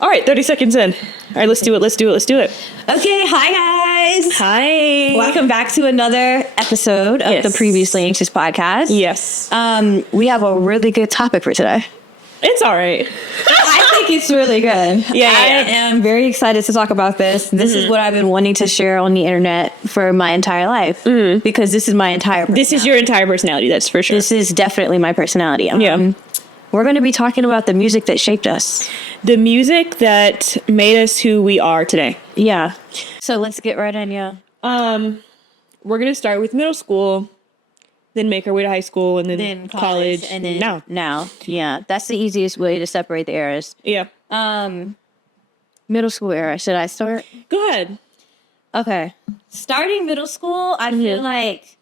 All right, 30 seconds in. All right, let's do it. Okay, hi guys. Hi. Welcome back to another episode of the Previously Anxious podcast. Yes. We have a really good topic for today. It's all right. I think it's really good. I am very excited to talk about this. This is what I've been wanting to share on the internet for my entire life because this is my entire personality. This is your entire personality, that's for sure. This is definitely my personality. We're going to be talking about the music that shaped us. The music that made us who we are today. Yeah. So let's get right in, We're going to start with middle school, then make our way to high school, and then college, and then now. Yeah, that's the easiest way to separate the eras. Yeah. Middle school era. Should I start? Go ahead. Okay. Starting middle school, I feel like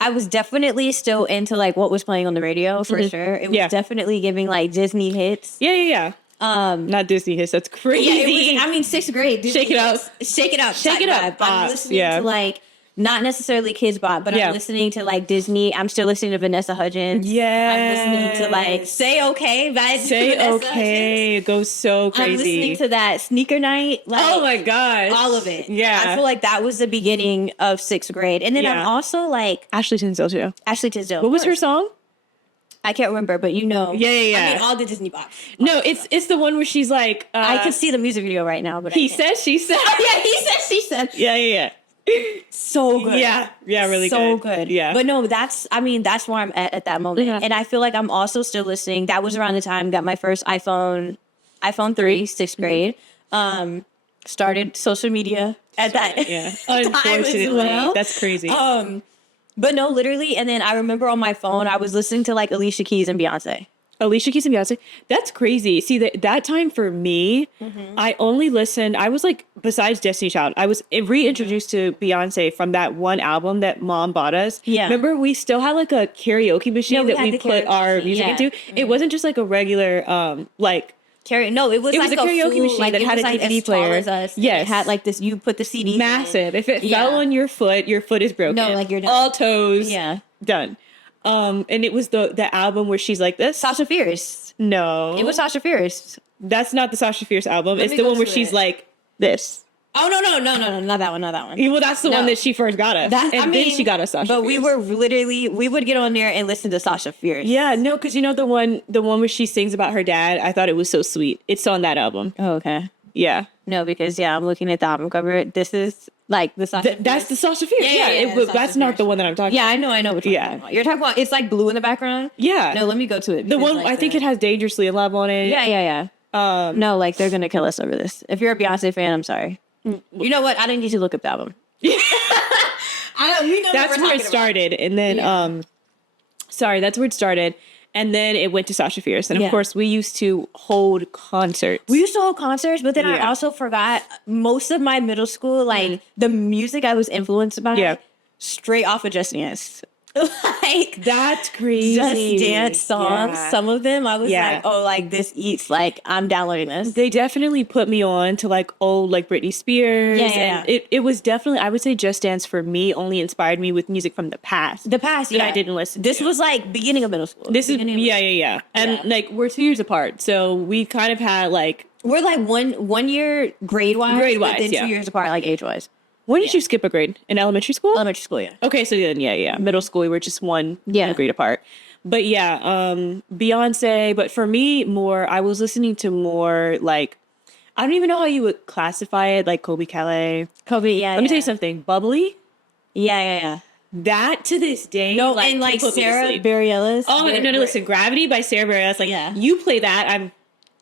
I was definitely still into like what was playing on the radio for sure. It was definitely giving like Disney hits. Yeah. Not Disney hits. That's crazy. Yeah, it was, 6th grade. Disney Shake it up. Shake it up. Shake it up. I'm listening to like not necessarily Kids Bop, but I'm listening to like Disney. I'm still listening to Vanessa Hudgens. Yeah. I'm listening to like Say Okay by Say Vanessa Okay. Hudgens. It goes so crazy. I'm listening to that Sneaker Night. Like, oh my gosh. all of it. Yeah. I feel like that was the beginning of 6th grade. And then I'm also like Ashley Tisdale too. Ashley Tisdale. What was her song? I can't remember, but you know. Yeah. I mean, all the Disney Bop. No, it's the one where she's like. I can see the music video right now, but he said, she said. Yeah, he said, she said. Yeah. So good. Yeah, really good. So good. Yeah. But no, that's where I'm at that moment. Yeah. And I feel like I'm also still listening. That was around the time I got my first iPhone 3, 6th grade. Started social media at that Unfortunately. time as well. That's crazy. But no, literally. And then I remember on my phone, I was listening to like Alicia Keys and Beyonce. Alicia Keys and Beyonce. That's crazy. See, that time for me, I only listened, I was like, besides Destiny Child, I was reintroduced to Beyonce from that one album that mom bought us. Yeah. Remember, we still had like a karaoke machine that we put our music into. It wasn't just like a regular, No, it was like a karaoke machine like, that had a DVD player. Yes, it had like this. You put the CD massive. If it fell on your foot is broken. No, like you're done. All toes. Yeah, done. And it was the album where she's like this. Sasha Fierce. No, it was Sasha Fierce. That's not the Sasha Fierce album. It's the one where she's like this. Oh no, not that one. Well, that's the one that she first got us. Then she got us Sasha. But Fierce. we would get on there and listen to Sasha Fierce. Yeah, no, because you know the one where she sings about her dad. I thought it was so sweet. It's on that album. Oh, okay. Yeah. No, because I'm looking at the album cover. This is like the Sasha. That's the Sasha Fierce. Yeah, that's not the one that I'm talking. Yeah, I know. What you're talking about. You're talking about. It's like blue in the background. Yeah. No, let me go to it. The one I think it has Dangerously in Love on it. Yeah. No, like they're gonna kill us over this. If you're a Beyonce fan, I'm sorry. You know what? I didn't need to look up the album. That's where it started, and then that's where it started. And then it went to Sasha Fierce. And of course, we used to hold concerts. But then I also forgot most of my middle school, like the music I was influenced by, straight off of Just Dance. Like, that's crazy. Just Dance songs. Some of them I was like, oh, like this eats, like I'm downloading this. They definitely put me on to like old, like Britney Spears. Yeah. It was definitely, I would say Just Dance for me only inspired me with music from the past. That I didn't listen to. This was like beginning of middle school. Yeah. And like we're 2 years apart. So we kind of had like. We're like one year grade-wise. But then 2 years apart, like age-wise. When did you skip a grade? In elementary school? Elementary school, yeah. Okay, so then, middle school, we were just one grade apart. But Beyonce. But for me, I was listening to more like, I don't even know how you would classify it, like Kobe Calais. Let me tell you something. Bubbly? Yeah. That to this day. No, and like Sarah Bareilles. Oh, no, listen. Gravity by Sarah Bareilles. Like, you play that,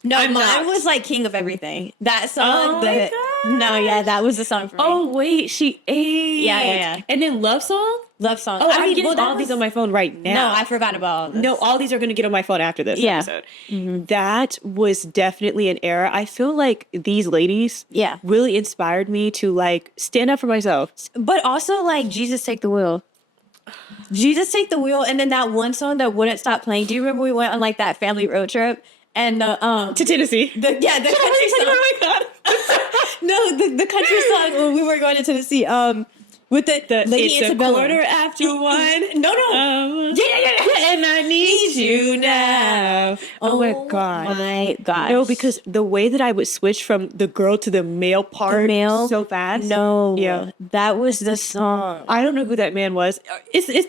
mine was like King of Everything. That song. That was the song for me. Oh, wait, she aged. Yeah. And then Love Song? Love Song. Oh, I'm getting all these on my phone right now. No, I forgot about all this. No, all these are going to get on my phone after this episode. Mm-hmm. That was definitely an era. I feel like these ladies really inspired me to like stand up for myself. But also like Jesus Take the Wheel. Jesus Take the Wheel. And then that one song that wouldn't stop playing. Do you remember we went on like that family road trip? And to Tennessee. The country song. Oh my God. No, the country song when we were going to Tennessee. With the Lady it's Antebellum. It's 1:15. No. Yeah. And I need you now. Oh my god. My gosh. No, because the way that I would switch from the girl to the male part so fast. No. Yeah. That was the song. I don't know who that man was.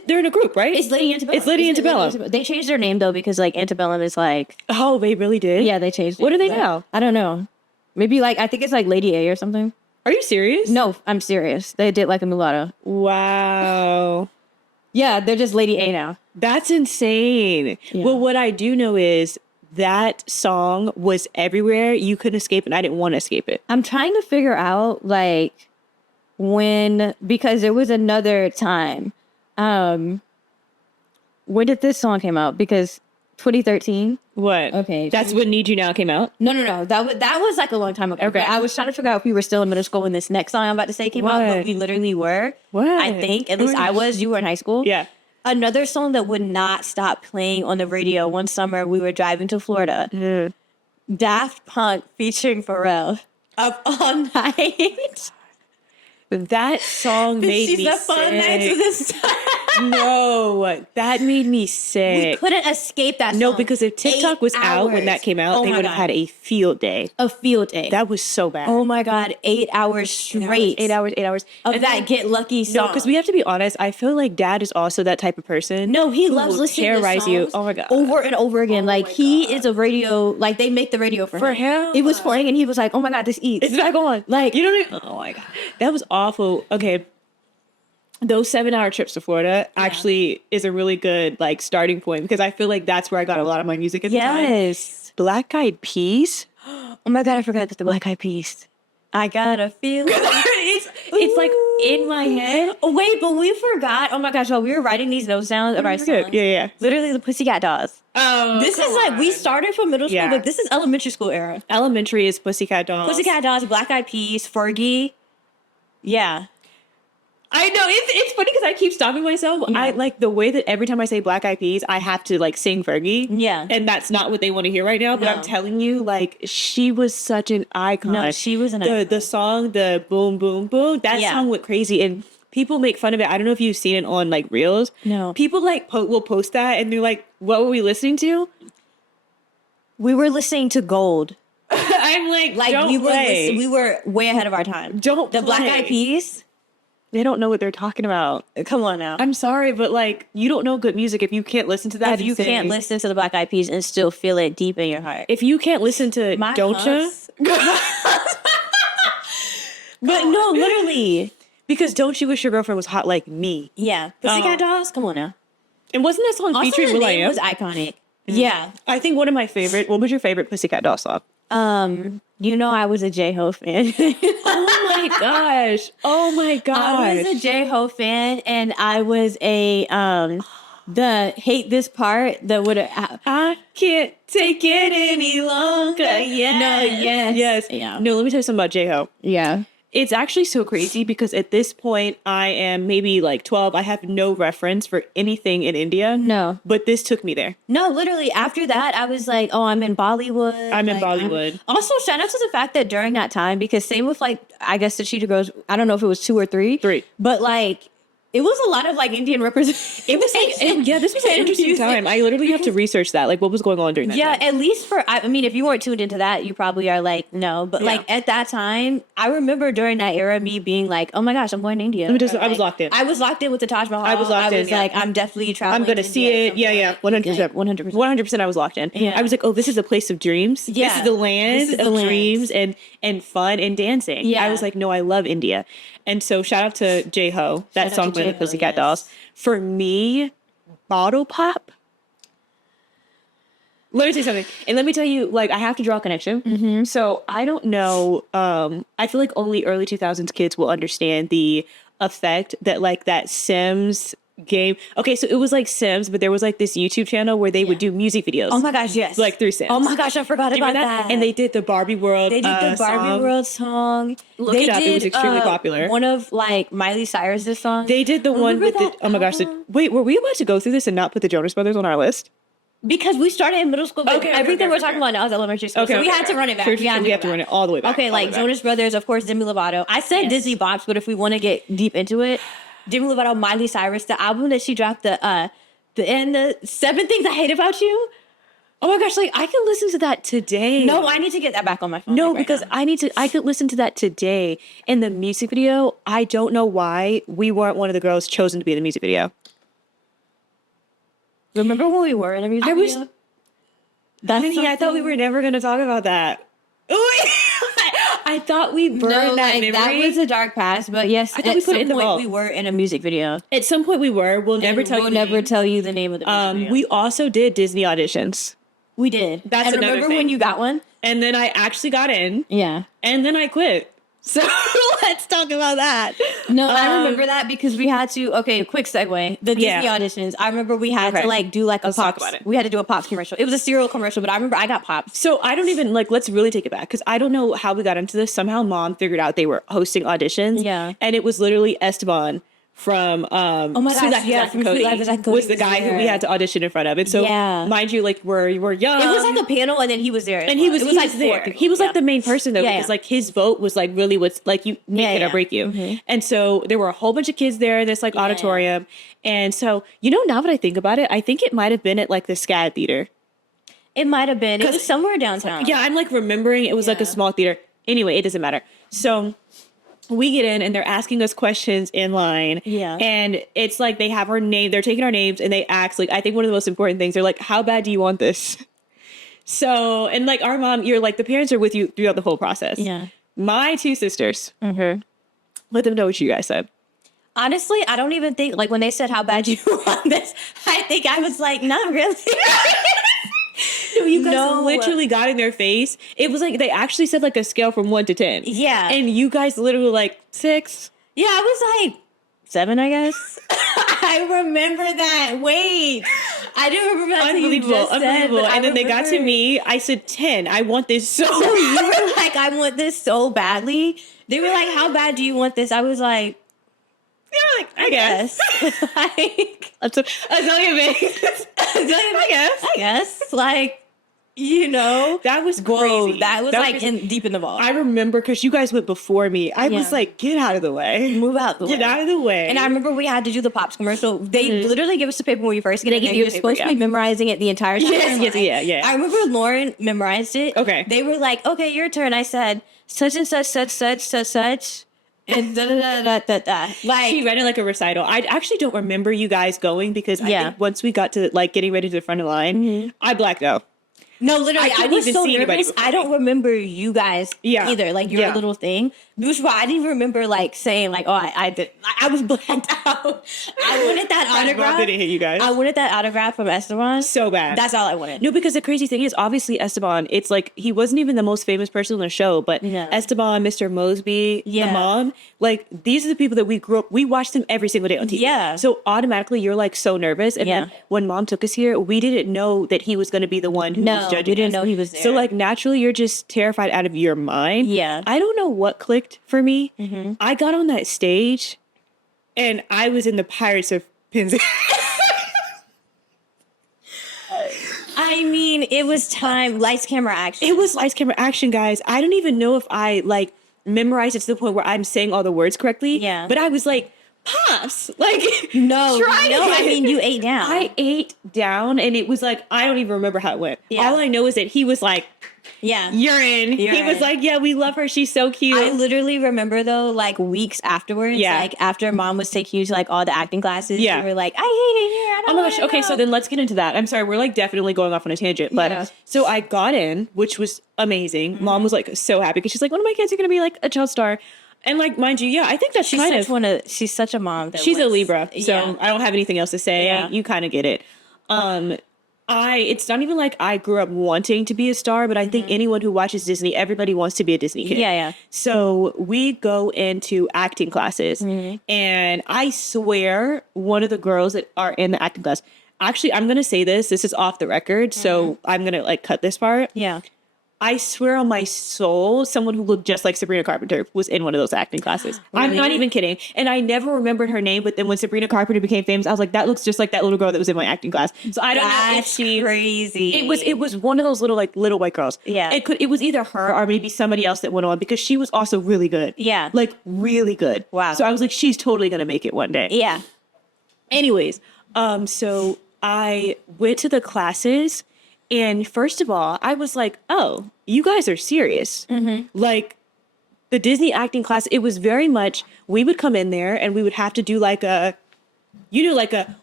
They're in a group, right? It's Lady Antebellum. It's Lady Antebellum. They changed their name though because like Antebellum is like. Oh, they really did? Yeah, they changed it. What are they now? I don't know. Maybe like I think it's like Lady A or something. Are you serious? No, I'm serious. They did like a mulatto. Wow. Yeah, they're just Lady A now. That's insane. Yeah. Well, what I do know is that song was everywhere. You couldn't escape, and I didn't want to escape it. I'm trying to figure out like because there was another time. When did this song came out? Because 2013. What? Okay. That's when Need You Now came out? No. That was like a long time ago. Okay. I was trying to figure out if we were still in middle school when this next song I'm about to say came out, but we literally were. What? I think. At least I was. You were in high school. Yeah. Another song that would not stop playing on the radio. One summer we were driving to Florida. Daft Punk featuring Pharrell. Up All Night. That song made me sick. No, that made me sick. We couldn't escape that song. No, because if TikTok was out when that came out, they would have had a field day. A field day. That was so bad. Oh my God, 8 hours straight. 8 hours. Of that Get Lucky song. No, because we have to be honest, I feel like Dad is also that type of person. No, he who loves will listening terrorize to you. songs Oh my God. over and over again. Like he is a radio, like they make the radio for him. It was playing and he was like, oh my God, this eats. It's back on. Like, you know what I mean? Oh my God. That was awful. Okay. Those 7-hour trips to Florida actually is a really good like starting point because I feel like that's where I got a lot of my music at the time. Yes. Black Eyed Peas. Oh my God, I forgot that the Black Eyed Peas. I gotta feel it's like in my head. Oh wait, but we forgot. Oh my gosh, while we were writing these notes down of our songs. Yeah. Literally the Pussycat Dolls. Oh, this is like we started from middle school, but this is elementary school era. Elementary is Pussycat Dolls. Pussycat Dolls, Black Eyed Peas, Fergie. Yeah. I know it's funny because I keep stopping myself. I like the way that every time I say Black Eyed Peas, I have to like sing Fergie. Yeah, and that's not what they want to hear right now. But I'm telling you, like she was such an icon. No, she was an icon. The song, the boom boom boom. That song went crazy, and people make fun of it. I don't know if you've seen it on like Reels. No, people like will post that, and they're like, "What were we listening to?" We were listening to Gold. I'm like we were way ahead of our time. The Black Eyed Peas. They don't know what they're talking about. Come on now. I'm sorry, but like you don't know good music if you can't listen to that. If you can't listen to the Black Eyed Peas and still feel it deep in your heart. If you can't listen to Don't Ya? But no, literally. Because Don't You Wish Your Girlfriend Was Hot Like Me. Yeah. Pussycat Dolls? Come on now. And wasn't that song featuring Will I Am? Was iconic. Yeah. I think one of my favorite, what was your favorite Pussycat Doll song? You know I was a J-Ho fan. Oh my gosh. I was a J-Ho fan and I was a the Hate This Part that would I can't take it any longer. Yes. Yeah. No, let me tell you something about J-Ho. Yeah. It's actually so crazy because at this point I am maybe like 12. I have no reference for anything in India. No. But this took me there. No, literally after that I was like, oh, I'm in Bollywood. I'm in Bollywood. Also, shout out to the fact that during that time, because same with like, I guess the Cheetah Girls, I don't know if it was 2 or 3. 3. But like, it was a lot of like Indian representation. It was like, this was an interesting time. I literally have to research that, like what was going on during that time. At least I mean, if you weren't tuned into that, you probably are like, no. But like at that time, I remember during that era, me being like, oh my gosh, I'm going to India. I was locked in. I was locked in with the Taj Mahal. I was locked in. Like, I'm definitely traveling. I'm going to see it. Yeah. 100%. 100% I was locked in. Yeah. I was like, oh, this is a place of dreams. Yeah. This is the land of dreams and fun and dancing. Yeah. I was like, no, I love India. And so shout out to J-Ho, that song by the Pussycat Dolls. For me, Bottle Pop. Let me tell you something. And let me tell you, like, I have to draw a connection. Mm-hmm. So I don't know. I feel like only early 2000s kids will understand the effect that like that Sims game. Okay, so it was like Sims, but there was like this YouTube channel where they would do music videos. Oh my gosh, yes. Like through Sims. Oh my gosh, I forgot about that. And they did the Barbie World. They did the Barbie World song. Look it up. It was extremely popular. One of like Miley Cyrus's songs. They did the one with the. Oh my gosh! Wait, were we about to go through this and not put the Jonas Brothers on our list? Because we started in middle school, but everything we're talking about now is elementary school. So we had to run it back. We have to run it all the way back. Okay, like Jonas Brothers, of course, Demi Lovato. I said Disney Bops, but if we want to get deep into it, Demi Lovato, Miley Cyrus, the album that she dropped, the 7 Things I Hate About You. Oh my gosh, like I could listen to that today. No, I need to get that back on my phone. No, like, right because now. I could listen to that today. In the music video, I don't know why we weren't one of the girls chosen to be in the music video. Remember when we were in a music video? Honey, I thought we were never going to talk about that. I thought we burned that memory. That was a dark past, but yes, I thought we put it in the vault. We were in a music video. At some point we were. We'll never tell you. We'll never tell you the name of the music video. We also did Disney auditions. We did. That's and another remember thing. when you got one? And then I actually got in. Yeah. And then I quit. So let's talk about that. No, I remember that because we had to. Okay, quick segue. The Disney Yeah. auditions. I remember we had to like do like a Let's talk Pops. about it. We had to do a Pops commercial. It was a cereal commercial, but I remember I got Pops. So I don't even like. Let's really take it back because I don't know how we got into this. Somehow, Mom figured out they were hosting auditions. Yeah. And it was literally Esteban from Oh my Sweet gosh, Life is yeah, Like from Cody Sweet Life is Like Cody was the was guy who we there. had to audition in front of. And so, Yeah. mind you, like we're young. It was like a panel, and then he was there, And he was It he like was there. four people. He was like Yeah. the main person though, Yeah, because yeah. like his vote was like really what's like you make it or break you. And so there were a whole bunch of kids there in this like auditorium. And so now that I think about it, I think it might have been at like the SCAD theater. It might have been. It was somewhere downtown. Yeah, I'm like remembering it was like a small theater. Anyway, it doesn't matter. So we get in and they're asking us questions in line. Yeah. And it's like they have our name, they're taking our names and they ask, like, I think one of the most important things, they're like, how bad do you want this? So, and like our mom, you're like, the parents are with you throughout the whole process. Yeah. My two sisters, let them know what you guys said. Honestly, I don't even think like when they said how bad you want this. I think I was like, not really. No, you guys literally got in their face. It was like they actually said like a scale from 1 to 10. Yeah. And you guys literally were like 6. Yeah, I was like 7, I guess. I remember that. Wait, I didn't remember that. Unbelievable. And then they got to me. I said 10. I want this so. You were like, I want this so badly. They were like, how bad do you want this? I was like, They were like, I guess. like, That's a zillion things. I guess. Like, that was whoa, crazy. that was like crazy. deep in the vault. I remember because you guys went before me. I was like, get out of the way. Move out the way. Get out of the way. And I remember we had to do the Pops commercial. They literally gave us the paper when we first get it. You were supposed to be memorizing it the entire time. Yeah. I remember Lauren memorized it. Okay. They were like, okay, your turn. I said, such and such, such, such, such, such. And da da da da da. Like, she read it like a recital. I actually don't remember you guys going because I think once we got to like getting ready to the front of the line, I blacked out. No, literally, I couldn't was even so see anybody nervous. before I don't remember you guys either. Like your Yeah. little thing. Which is why I didn't even remember like saying like, oh, I did. I was blacked out. I wanted that autograph. Didn't hit you guys. I wanted that autograph from Esteban So bad. That's all I wanted. No, because the crazy thing is, obviously Esteban, it's like he wasn't even the most famous person on the show, but Esteban, Mr. Mosby, the mom, like these are the people that we grew up, we watched them every single day on TV. Yeah. So automatically you're like so nervous. And then when mom took us here, we didn't know that he was going to be the one who was judging we didn't us. know he was there. So like naturally you're just terrified out of your mind. Yeah. I don't know what clicked for me. I got on that stage and I was in the Pirates of Penzance. I mean, it was time. Lights, camera, action. It was lights, camera, action, guys. I don't even know if I like memorized it to the point where I'm saying all the words correctly. Yeah. But I was like, Pops, like no, try it. I mean, you ate down. I ate down, and it was like I don't even remember how it went. Yeah. All I know is that he was like, yeah, you're in. He was like, yeah, we love her. She's so cute. I literally remember though, like weeks afterwards, like after mom was taking you to like all the acting classes, you were like, I hate it here. I don't Oh my gosh. Okay, so then let's get into that. I'm sorry, we're like definitely going off on a tangent, but so I got in, which was amazing. Mom was like so happy because she's like, one of my kids are gonna be like a child star. And like, mind you, I think that's she's such a mom. She's a Libra, so I don't have anything else to say. Yeah. You kind of get it. It's not even like I grew up wanting to be a star, but I think anyone who watches Disney, everybody wants to be a Disney kid. Yeah. So we go into acting classes, and I swear one of the girls that are in the acting class, actually, I'm going to say this is off the record, so I'm going to like cut this part. Yeah. I swear on my soul, someone who looked just like Sabrina Carpenter was in one of those acting classes. Really? I'm not even kidding. And I never remembered her name, but then when Sabrina Carpenter became famous, I was like, that looks just like that little girl that was in my acting class. So I don't know if she crazy. It was one of those little like little white girls. Yeah. It was either her or maybe somebody else that went on because she was also really good. Yeah. Like really good. Wow. So I was like, she's totally gonna make it one day. Yeah. Anyways, so I went to the classes. And first of all, I was like, oh, you guys are serious. Like, the Disney acting class, it was very much, we would come in there and we would have to do like a, like a,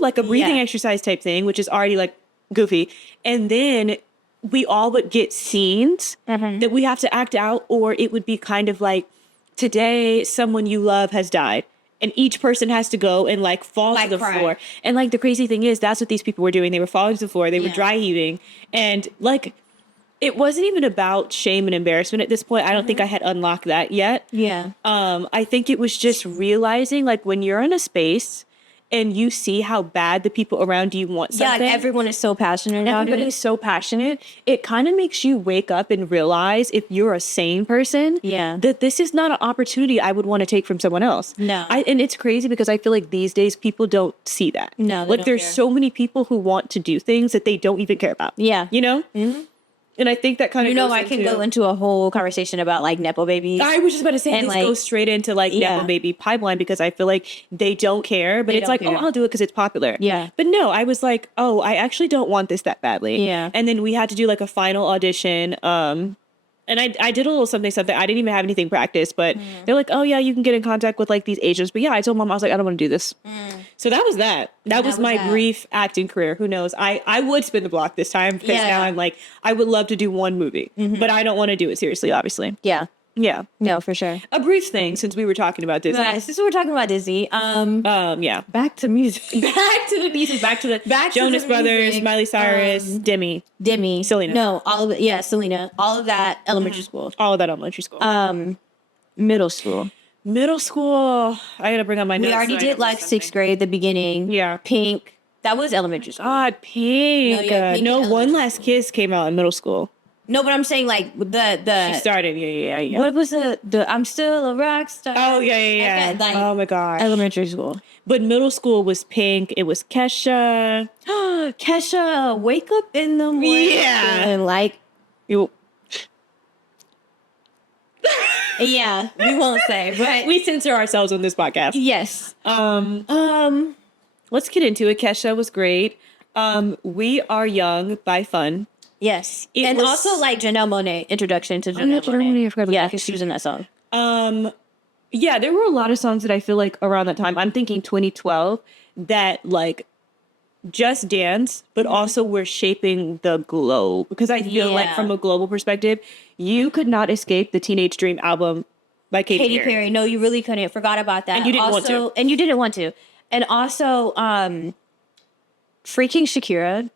like a breathing exercise type thing, which is already like goofy. And then we all would get scenes that we have to act out, or it would be kind of like, today someone you love has died. And each person has to go and like fall to the floor. And like the crazy thing is, that's what these people were doing. They were falling to the floor. They were dry heaving. And like, it wasn't even about shame and embarrassment at this point. I don't think I had unlocked that yet. Yeah. I think it was just realizing like when you're in a space and you see how bad the people around you want something. Yeah, everyone is so passionate about it. Everybody is so passionate. It kind of makes you wake up and realize, if you're a sane person, that this is not an opportunity I would want to take from someone else. No. And it's crazy because I feel like these days people don't see that. No, like there's so many people who want to do things that they don't even care about. Yeah. You know? Mm-hmm. And I think that kind of I can go into a whole conversation about like Nepo babies. I was just about to say, and this goes straight into like Nepo baby pipeline, because I feel like they don't care, but it's like, oh, I'll do it because it's popular. Yeah. But no, I was like, oh, I actually don't want this that badly. Yeah. And then we had to do like a final audition. And I did a little something. I didn't even have anything practiced, but they're like, oh yeah, you can get in contact with like these agents. But yeah, I told mom, I was like, I don't want to do this. So that was that. That was my brief acting career. Who knows? I would spin the block this time, because now I'm like, I would love to do one movie, but I don't want to do it seriously, obviously. Yeah. Yeah. No, for sure. A brief thing, since we were talking about Disney. Since we're talking about Disney, yeah. back to music. Back to the music. Back to the Jonas Brothers, Miley Cyrus, Demi, Selena. No, all of it. Yeah, Selena. All of that elementary school. All of that elementary school. Middle school. Middle school. I gotta bring up my notes. We already did like 6th grade, the beginning. Yeah. Pink. That was elementary school. God, Pink. No, One Last Kiss came out in middle school. No, but I'm saying like the she started. Yeah. What was the I'm still a rock star? Oh yeah. Like, oh my gosh. Elementary school. But middle school was Pink. It was Kesha. Kesha, wake up in the morning. Yeah. And like you. Yeah, we won't say, but we censor ourselves on this podcast. Yes. Let's get into it. Kesha was great. We Are Young by F.U.N. Yes. And also like Janelle Monáe, introduction to Janelle Monáe. Yeah, because she was in that song. Yeah, there were a lot of songs that I feel like around that time, I'm thinking 2012, that like just dance, but also were shaping the globe. Because I feel like from a global perspective, you could not escape the Teenage Dream album by Katy Perry. No, you really couldn't. Forgot about that. And you didn't want to. And you didn't want to. And also, freaking Shakira.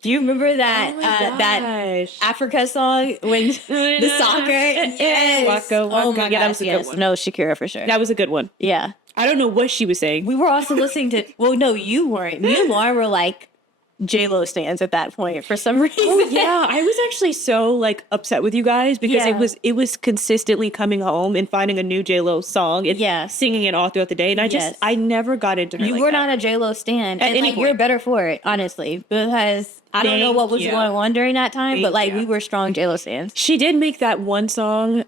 Do you remember that that Africa song when the soccer? Yes. Waka, waka. Oh my yeah, that was a good one. No, Shakira for sure. That was a good one. Yeah. I don't know what she was saying. We were also listening to. Well, no, you weren't. Me and Lauren were like J-Lo stands at that point for some reason. Oh yeah, I was actually so like upset with you guys because it was consistently coming home and finding a new J-Lo song and singing it all throughout the day, and I never got into her. You were not a J-Lo stan, and like, you're better for it, honestly, because I don't know what was going on during that time, but like we were strong J-Lo stans. She did make that one song.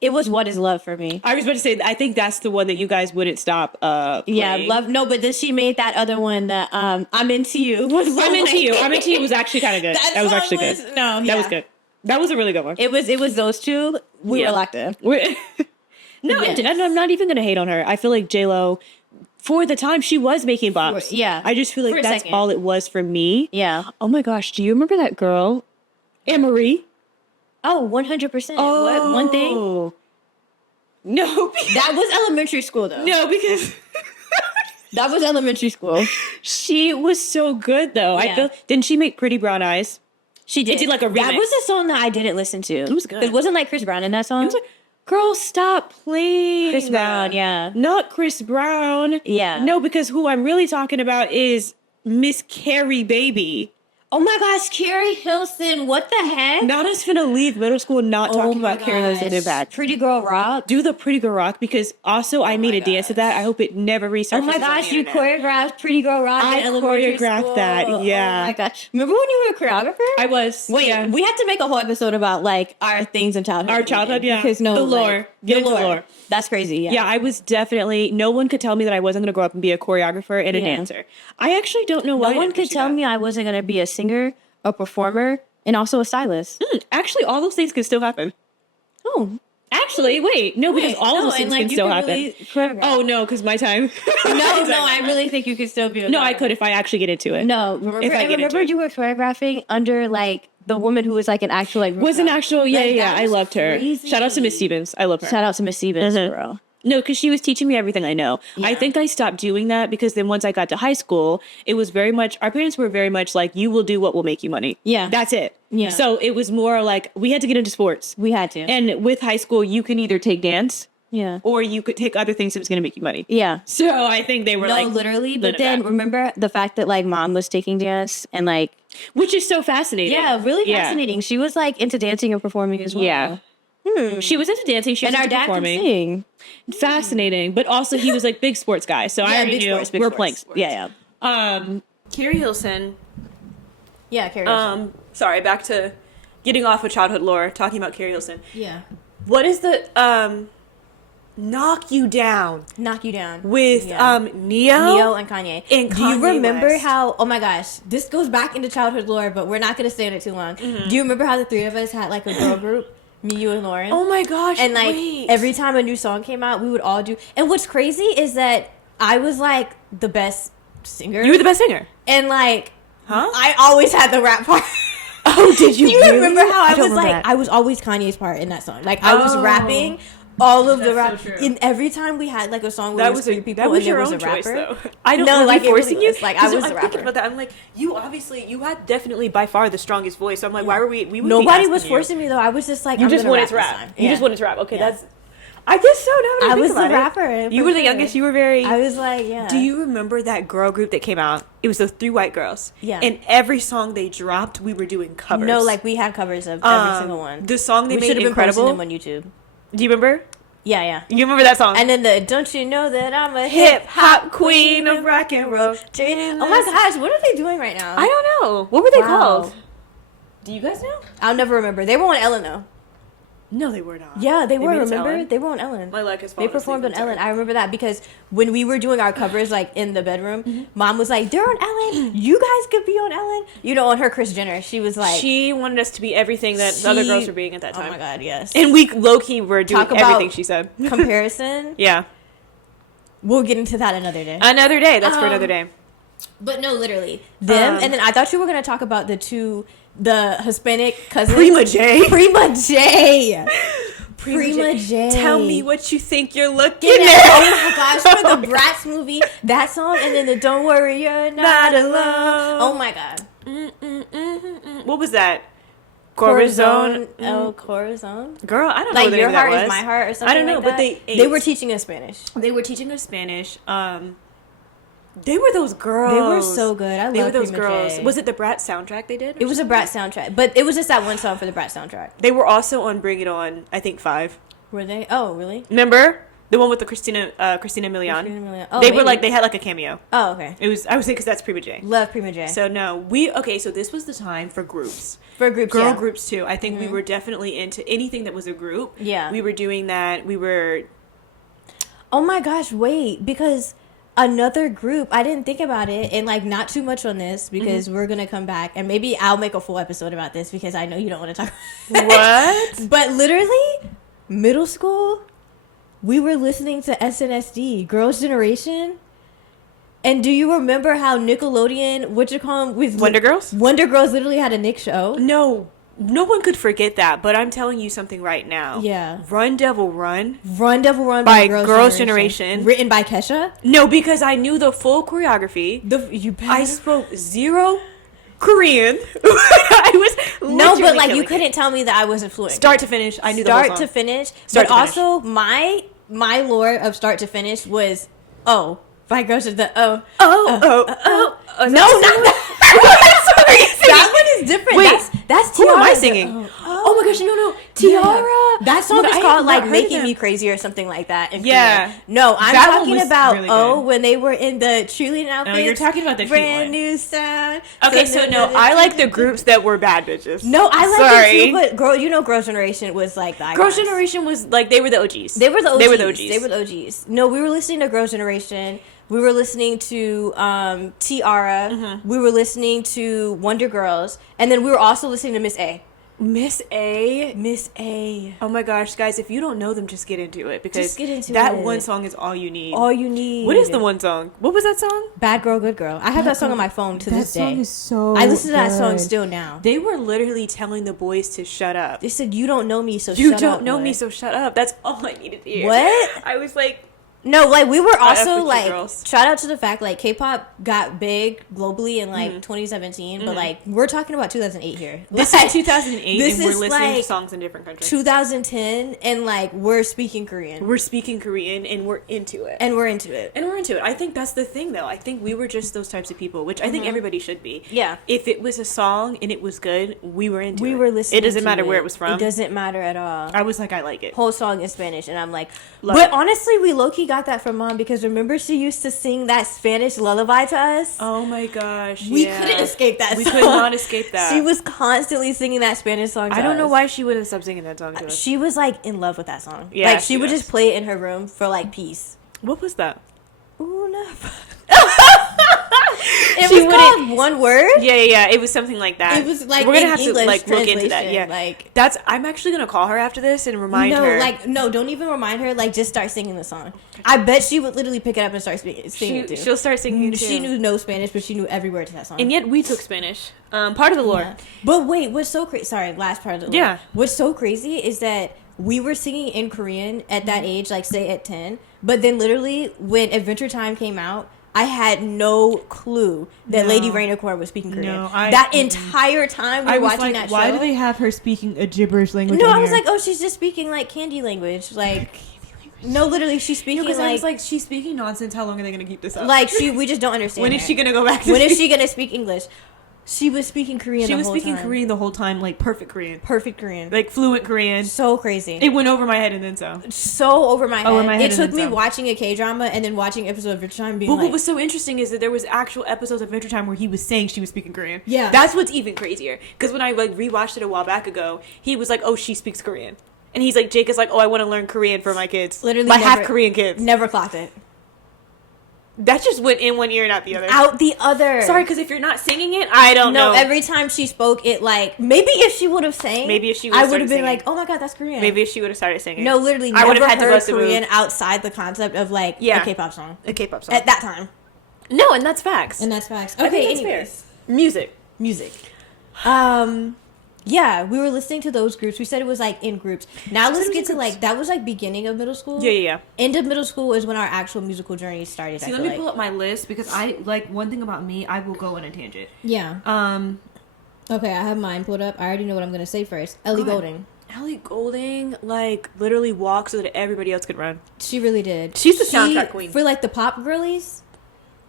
It was What Is Love for me. I was about to say, I think that's the one that you guys wouldn't stop playing. Yeah, Love. No, but then she made that other one that I'm Into You. I'm Into You. I'm Into You was actually kind of good. That was actually good. No, that was good. That was a really good one. It was those two. We were locked in. And I'm not even going to hate on her. I feel like J-Lo, for the time, she was making bops. I just feel like that's all it was for me. Yeah. Oh my gosh, do you remember that girl? Anne-Marie? Oh, 100%. Oh. What? One thing? No. That was elementary school, though. No, because... that was elementary school. She was so good, though. Yeah. Didn't she make Pretty Brown Eyes? She did. It did like a remix. That was a song that I didn't listen to. It was good. It wasn't like Chris Brown in that song. It was like, girl, stop playing. Chris Brown, yeah. Not Chris Brown. Yeah. No, because who I'm really talking about is Miss Carrie Baby. Oh my gosh, Carrie Hilson, what the heck? Not us finna leave middle school not talking about Carrie Hilson in bad. Pretty Girl Rock. Do the Pretty Girl Rock, because also I made a dance to that. I hope it never resurfaces. Oh my gosh, you choreographed Pretty Girl Rock. I choreographed that, yeah. Oh my gosh. Remember when you were a choreographer? I was. Wait, we have to make a whole episode about like our things in childhood. Our childhood, yeah. Because no, the lore. Get the lore. That's crazy, yeah. Yeah, I was definitely, no one could tell me that I wasn't going to grow up and be a choreographer and a dancer. I actually don't know why. No one could tell me I wasn't going to be a singer singer, a performer, and also a stylist. Actually, all those things can still happen. Oh. Actually, wait. No, because all of those things can still happen. Really oh, no, because my time. no, I really think you could still be a No, I could if I actually get into it. No, remember you were choreographing under, like, the woman who was, like, an actual, like... Was an actual... Yeah, I loved her. Crazy. Shout out to Miss Stevens. I love her. Shout out to Miss Stevens, bro. No, because she was teaching me everything I know. Yeah. I think I stopped doing that because then once I got to high school, it was very much... Our parents were very much like, you will do what will make you money. Yeah. That's it. Yeah. So it was more like, we had to get into sports. We had to. And with high school, you can either take dance... Yeah. Or you could take other things that was going to make you money. Yeah. So I think they were like... No, literally. But then remember the fact that, like, mom was taking dance and, like... Which is so fascinating. Yeah, really fascinating. She was, like, into dancing and performing as well. Yeah. She was into dancing. She was into performing. And our dad could sing. Fascinating. But also, he was, like, big sports guy. So I already knew we were playing. Sports. Yeah. Carrie Hilson. Yeah, Carrie Hilson. Sorry, back to getting off of childhood lore, talking about Carrie Hilson. Yeah. What is the... Knock You Down with Neo and Kanye. Do you remember how, oh my gosh, this goes back into childhood lore, but we're not going to stay in it too long. Do you remember how the three of us had, like, a girl group? Me, you, and Lauren. Oh my gosh. And, like, every time a new song came out, we would all do. And what's crazy is that I was, like, the best singer. You were the best singer. And, like, huh? I always had the rap part. Oh, did you? Do you remember how I was remember like, that. I was always Kanye's part in that song. Like, I was rapping all of the rap. So in every time we had, like, a song where there was three people that was and there your was own a rapper. choice, though. I don't know, like forcing really you. Like, I was the I'm rapper. thinking about that. I'm like, you had definitely by far the strongest voice. So I'm like, why were we would Nobody be was forcing me, though. I was just like, you just wanted to rap. You just wanted to rap. Okay, that's... I guess so. Now I was the rapper. You were the youngest. You were very... I was like, yeah. Do you remember that girl group that came out? It was those three white girls. Yeah. And every song they dropped, we were doing covers. No, like, we had covers of every single one. The song they made incredible. Them on YouTube. Do you remember? Yeah. You remember that song? And then the Don't You Know That I'm a Hip Hop Queen of Rock and Roll. Oh my gosh, what are they doing right now? I don't know. What were they called? Do you guys know? I'll never remember. They were on Ellen, though. No, they were not. Yeah, they were, remember? They were on Ellen. My luck is They performed on Ellen. I remember that because when we were doing our covers, like, in the bedroom, Mom was like, they're on Ellen. You guys could be on Ellen. You know, on her Kris Jenner, she was like... She wanted us to be everything that the other girls were being at that time. Oh, my God, yes. And we low-key were doing everything she said. Comparison. Yeah. We'll get into that another day. Another day. That's for another day. But no, literally. Them. And then I thought you were going to talk about the Hispanic cousins. Prima-Gee. Prima-Gee. Prima-Gee. Tell me what you think you're looking at. at. Oh my gosh, for the Bratz movie, that song, and then the Don't Worry, You're Not Alone. Oh my God. What was that? Corazon. Oh, Corazon. Girl, I don't know like what Your that Heart was. Is My Heart or something. I don't know, like but that. they were teaching us Spanish. They were teaching us Spanish. They were those girls. They were so good. I love They were those Prima girls. Gee. Was it the Brat soundtrack they did? It was a Brat soundtrack, but it was just that one song for the Brat soundtrack. They were also on Bring It On, I think 5. Were they? Oh, really? Remember? The one with the Christina Milian. Oh, they maybe. were like, they had like a cameo. Oh, okay. I was saying because that's Prima-Gee. Love Prima-Gee. So no, so this was the time for groups. For groups, Girl groups too. I think we were definitely into anything that was a group. Yeah. We were doing that. We were... Oh my gosh, wait, because another group, I didn't think about it, and like not too much on this because we're going to come back and maybe I'll make a full episode about this because I know you don't want to talk about What? But literally, middle school, we were listening to SNSD, Girls' Generation. And do you remember how Nickelodeon, with Wonder Girls? Wonder Girls literally had a Nick show? No one could forget that, but I'm telling you something right now. Yeah. Run Devil Run. Run Devil Run by Girls' Generation. Written by Kesha? No, because I knew the full choreography. I spoke zero Korean. I was no, but like you couldn't tell me that I wasn't fluent. Start to finish, I knew the whole song. Start to finish. Start but to finish. Also, my lore of start to finish was by Girls to the no, not that. That one is different. Wait, that's who Tiara. am I singing? Oh my gosh, no, Tiara. Yeah. That song is called like Making Me Crazy or something like that. Yeah. No, I'm talking about really when they were in the cheerleading outfits. Oh, you're talking about the brand new sound. Okay, so no, I like the groups that were bad bitches. No, I like it too, but Girls' Generation was like the icons. Girls' Generation was like they were the OGs. They were the OGs. No, we were listening to Girls' Generation. We were listening to Tiara. We were listening to Wonder Girls, and then we were also listening to Miss A. Miss A. Miss A. Oh my gosh, guys, if you don't know them, just get into it, because Just get into that it. one song is all you need. All you need. What is the one song? What was that song? Bad Girl, Good Girl. I have that song on my phone to this day. That song is so I listen to that good. song still now. They were literally telling the boys to shut up. They said, "You don't know me, so You shut up." don't know boy." me, so shut up. That's all I needed to hear. What? I was like, No, like we were Shout out also for like girls. shout out to the fact like K-pop got big globally in like 2017, but like we're talking about 2008 here. this Like, is 2008, this and we're is, listening to like, songs in different countries. 2010, and like we're speaking Korean We're speaking Korean, and we're into it. and we're into it. And we're into it. I think that's the thing, though. I think we were just those types of people, which I think everybody should be. Yeah. If it was a song and it was good, we were into it. We were listening. It doesn't to matter where it was from. It doesn't matter at all. I was like, I like it. Whole song in Spanish, and I'm like, Love but it. honestly, we low key got that from mom because remember she used to sing that Spanish lullaby to us. Oh my gosh. We yeah. couldn't escape that. We song. could not escape that. She was constantly singing that Spanish song. To I don't know us. why she wouldn't stop singing that song to us. She was like in love with that song. Yeah, like she she would was. just play it in her room for like peace. What was that? Una. It She was wouldn't- called one word. Yeah. It was something like that. It was like we're gonna in have English to like look into that. translation, Yeah, like- that's. I'm actually gonna call her after this and remind No, her. like no, don't even remind her. Like just start singing the song. I bet she would literally pick it up and start singing it too. she'll start singing. It She too. knew no Spanish, but she knew every word to that song. And yet we took Spanish. Part of the lore. Yeah. But wait, what's so crazy? Sorry, last part of the lore. Yeah. What's so crazy is that we were singing in Korean at that age, like say at 10. But then literally when Adventure Time came out, I had no clue that No. Lady Rainicorn was speaking Korean. No, that entire time we I were was watching like, that show. why do they have her speaking a gibberish language? No, on I was here? like, oh, she's just speaking like candy language. Like, no, literally, she's speaking because I was like, like, she's speaking nonsense. How long are they gonna keep this up? we just don't understand. When her. is she gonna go back to When is speak- she gonna speak English? She was speaking Korean. She the was whole speaking time. Korean the whole time, like perfect Korean. Perfect Korean. Like fluent Korean. So crazy. It went over my head and then some. So over my head. Over my head It and took then me some. watching a K-drama and then watching episode of Adventure Time being But like, what was so interesting is that there was actual episodes of Adventure Time where he was saying she was speaking Korean. Yeah. That's what's even crazier. Because when I like rewatched it a while back ago, he was like, "Oh, she speaks Korean," and he's like, "Jake is like, oh, I want to learn Korean for my kids. Literally like half never- Korean kids." never clocked it. That just went in one ear and out the other. Out the other. Sorry, because if you're not singing it, I don't know. No, every time she spoke, it like, maybe if she would have sang, Maybe if she I would've would have been started like, oh my god, that's Korean. Maybe if she would have started singing. No, literally I never would've had to heard bust a move. Korean outside the concept of like Yeah. a K-pop song. A K-pop song. At that time. No, and that's facts. And that's facts. I think Okay, that's anyways. fair. Music. Music. Yeah, we were listening to those groups. We said it was like in groups. Now let's get to like, that was like beginning of middle school. Yeah. End of middle school is when our actual musical journey started. See, let me pull up my list because I like one thing about me. I will go on a tangent. Yeah. Okay, I have mine pulled up. I already know what I'm gonna say first. Ellie Go ahead. Goulding. Ellie Goulding, like, literally walked so that everybody else could run. She really did. She's the soundtrack queen. For like the pop girlies,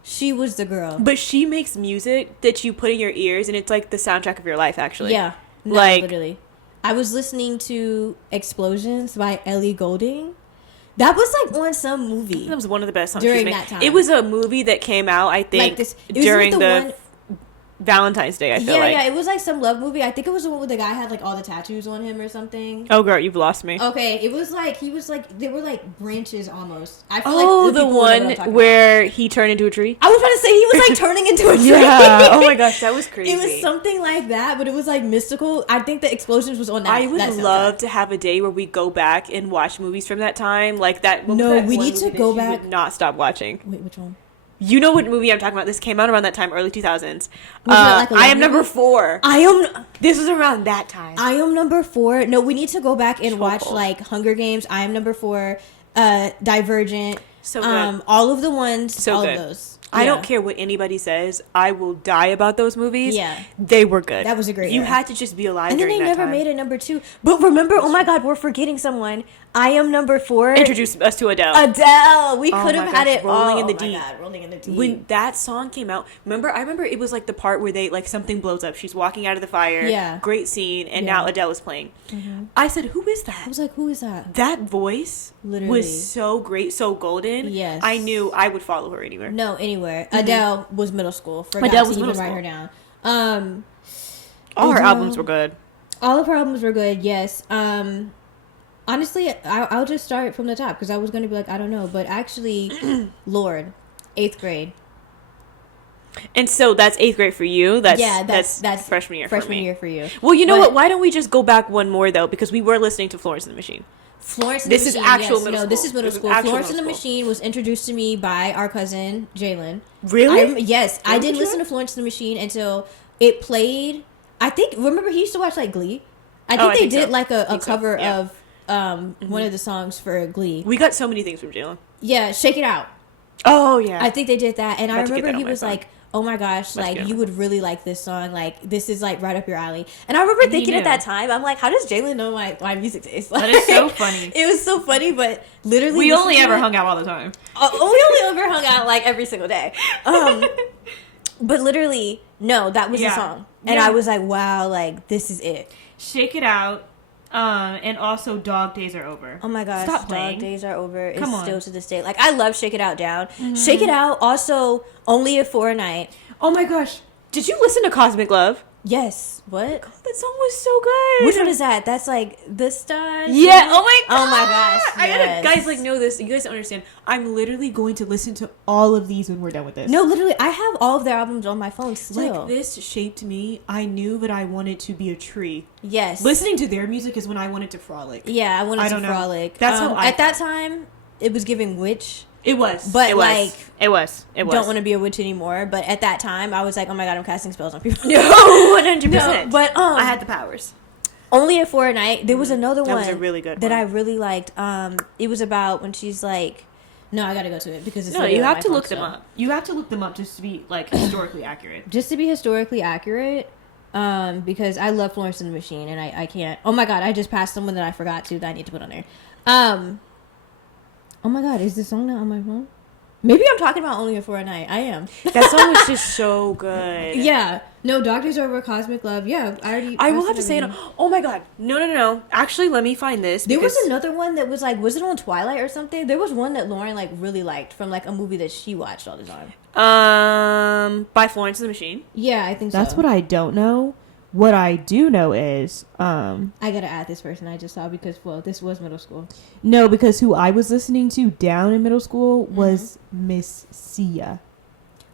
she was the girl. But she makes music that you put in your ears, and it's like the soundtrack of your life, actually. Yeah. No, Like- literally. I was listening to Explosions by Ellie Goulding. That was like on some movie. That was one of the best songs During she's made. that time. It was a movie that came out, I think, Like this- it was during with the, the one- Valentine's Day, I feel like. Yeah, it was like some love movie. I think it was the one where the guy had like all the tattoos on him or something. Oh, girl, you've lost me. Okay, it was like he was like they were like branches almost. I feel Oh, like the people will know what I'm one talking where he turned into a tree? about. I was about to say he was like turning into a tree. Yeah. Oh my gosh, that was crazy. It was something like that, but it was like mystical. I think the Explosions was on that. I would that soundtrack. love to have a day where we go back and watch movies from that time. Like that. what was No, that we one need to movie that go you back- would not stop watching. Wait, which one? You know what movie I'm talking about? This came out around that time, early 2000s. Was it like a I love am number movie? 4. I am. This was around that time. I am number 4. No, we need to go back and So watch cool. like Hunger Games. I am number 4. Divergent. So good. All of the ones. So all good. of those. I Yeah. don't care what anybody says. I will die about those movies. Yeah. They were good. That was a great You era. had to just be alive And then during they that never time. made it number 2. But remember, oh my God, we're forgetting someone. I am number 4. Introduce us to Adele. Adele. We Oh could my have had gosh, it Rolling all. in the Oh my Deep. God, Rolling in the Deep. When that song came out, I remember it was like the part where they like something blows up. She's walking out of the fire. Yeah. Great scene, and Yeah. now Adele is playing. I said, "Who is I that?" was like, who is that? That voice Literally. was so great, so golden. Yes. I knew I would follow her anywhere. No, anywhere. Adele was middle school. Forgot Adele to was even middle write school. her down. All her Adele- albums were good. All of her albums were good, yes. Honestly, I'll just start from the top because I was going to be like, I don't know. But actually, Lorde. 8th grade. And so that's 8th grade for you. That's freshman year. Freshman year for you. Well, you know what? Why don't we just go back one more though? Because we were listening to Florence and the Machine. Florence and the Machine. This is actual middle school. No, this is middle school. Florence and the Machine was introduced to me by our cousin Jalen. Really? Yes, I didn't listen to Florence and the Machine until it played. I think. Remember, he used to watch like Glee. I think they did like a cover of one of the songs for Glee. We got so many things from Jalen. Yeah, Shake It Out. Oh yeah. I think they did that, and I remember he was phone. like, "Oh my gosh, like you would really like this song. Like this is like right up your alley." And I remember thinking at that time, I'm like, "How does Jalen know my music taste?" Like, That is so funny. It was so funny, but literally, We only ever hung out all the time. we only ever hung out like every single day. But literally, no, that was the song, and I was like, "Wow, like this is it." Shake It Out. And also Dog Days Are Over. Oh my gosh, Stop playing. Dog Days Are Over is Come on. still to this day. Like, I love Shake It Out Down. Shake It Out, also Only a For a Night. Oh my gosh. Did you listen to Cosmic Love? Yes. What? That song was so good. Which one is that? That's like The Stars? Yeah. Oh my god. Oh my gosh. I gotta, yes. guys, like, know this. You guys don't understand. I'm literally going to listen to all of these when we're done with this. No, literally, I have all of their albums on my phone still. Like, this shaped me. I knew that I wanted to be a tree. Yes. Listening to their music is when I wanted to frolic. Yeah, I wanted I to don't know. frolic. That's how I at that time, it was giving witch. It was. But, it was. like, it was. Don't want to be a witch anymore. But at that time, I was like, oh my god, I'm casting spells on people. No, 100%. No, but I had the powers. Only a For a Night. There was another That one was a really good that one. I really liked. It was about when she's like, no, I gotta go to it because it's No, literally you on have my to phone look them still. up. You have to look them up just to be, like, historically accurate. Just to be historically accurate, because I love Florence and the Machine, and I can't. Oh my god, I just passed someone that I forgot to that I need to put on there. Oh my god, is this song not on my phone? Maybe I'm talking about Only a For a Night. I am. That song was just so good. Yeah. No, Doctors Over Cosmic Love. Yeah, I will have to say it. Oh my god. No. Actually, let me find this. There was another one that was like, was it on Twilight or something? There was one that Lauren like really liked from like a movie that she watched all the time. By Florence and the Machine. Yeah, I think so. That's what I don't know. What I do know is, I gotta add this person I just saw because, well, this was middle school. no, because who I was listening to down in middle school was Miss Sia.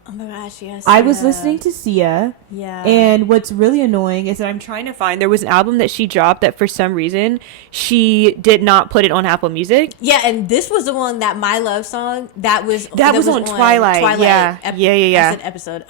Oh my gosh, yes. I was listening to Sia. Yeah. And what's really annoying is Is that I'm trying to find. There was an album that she dropped that for some reason she did not put it on Apple Music. yeah, and this was the one that My Love song that was on Twilight. Yeah. Yeah. I said episode.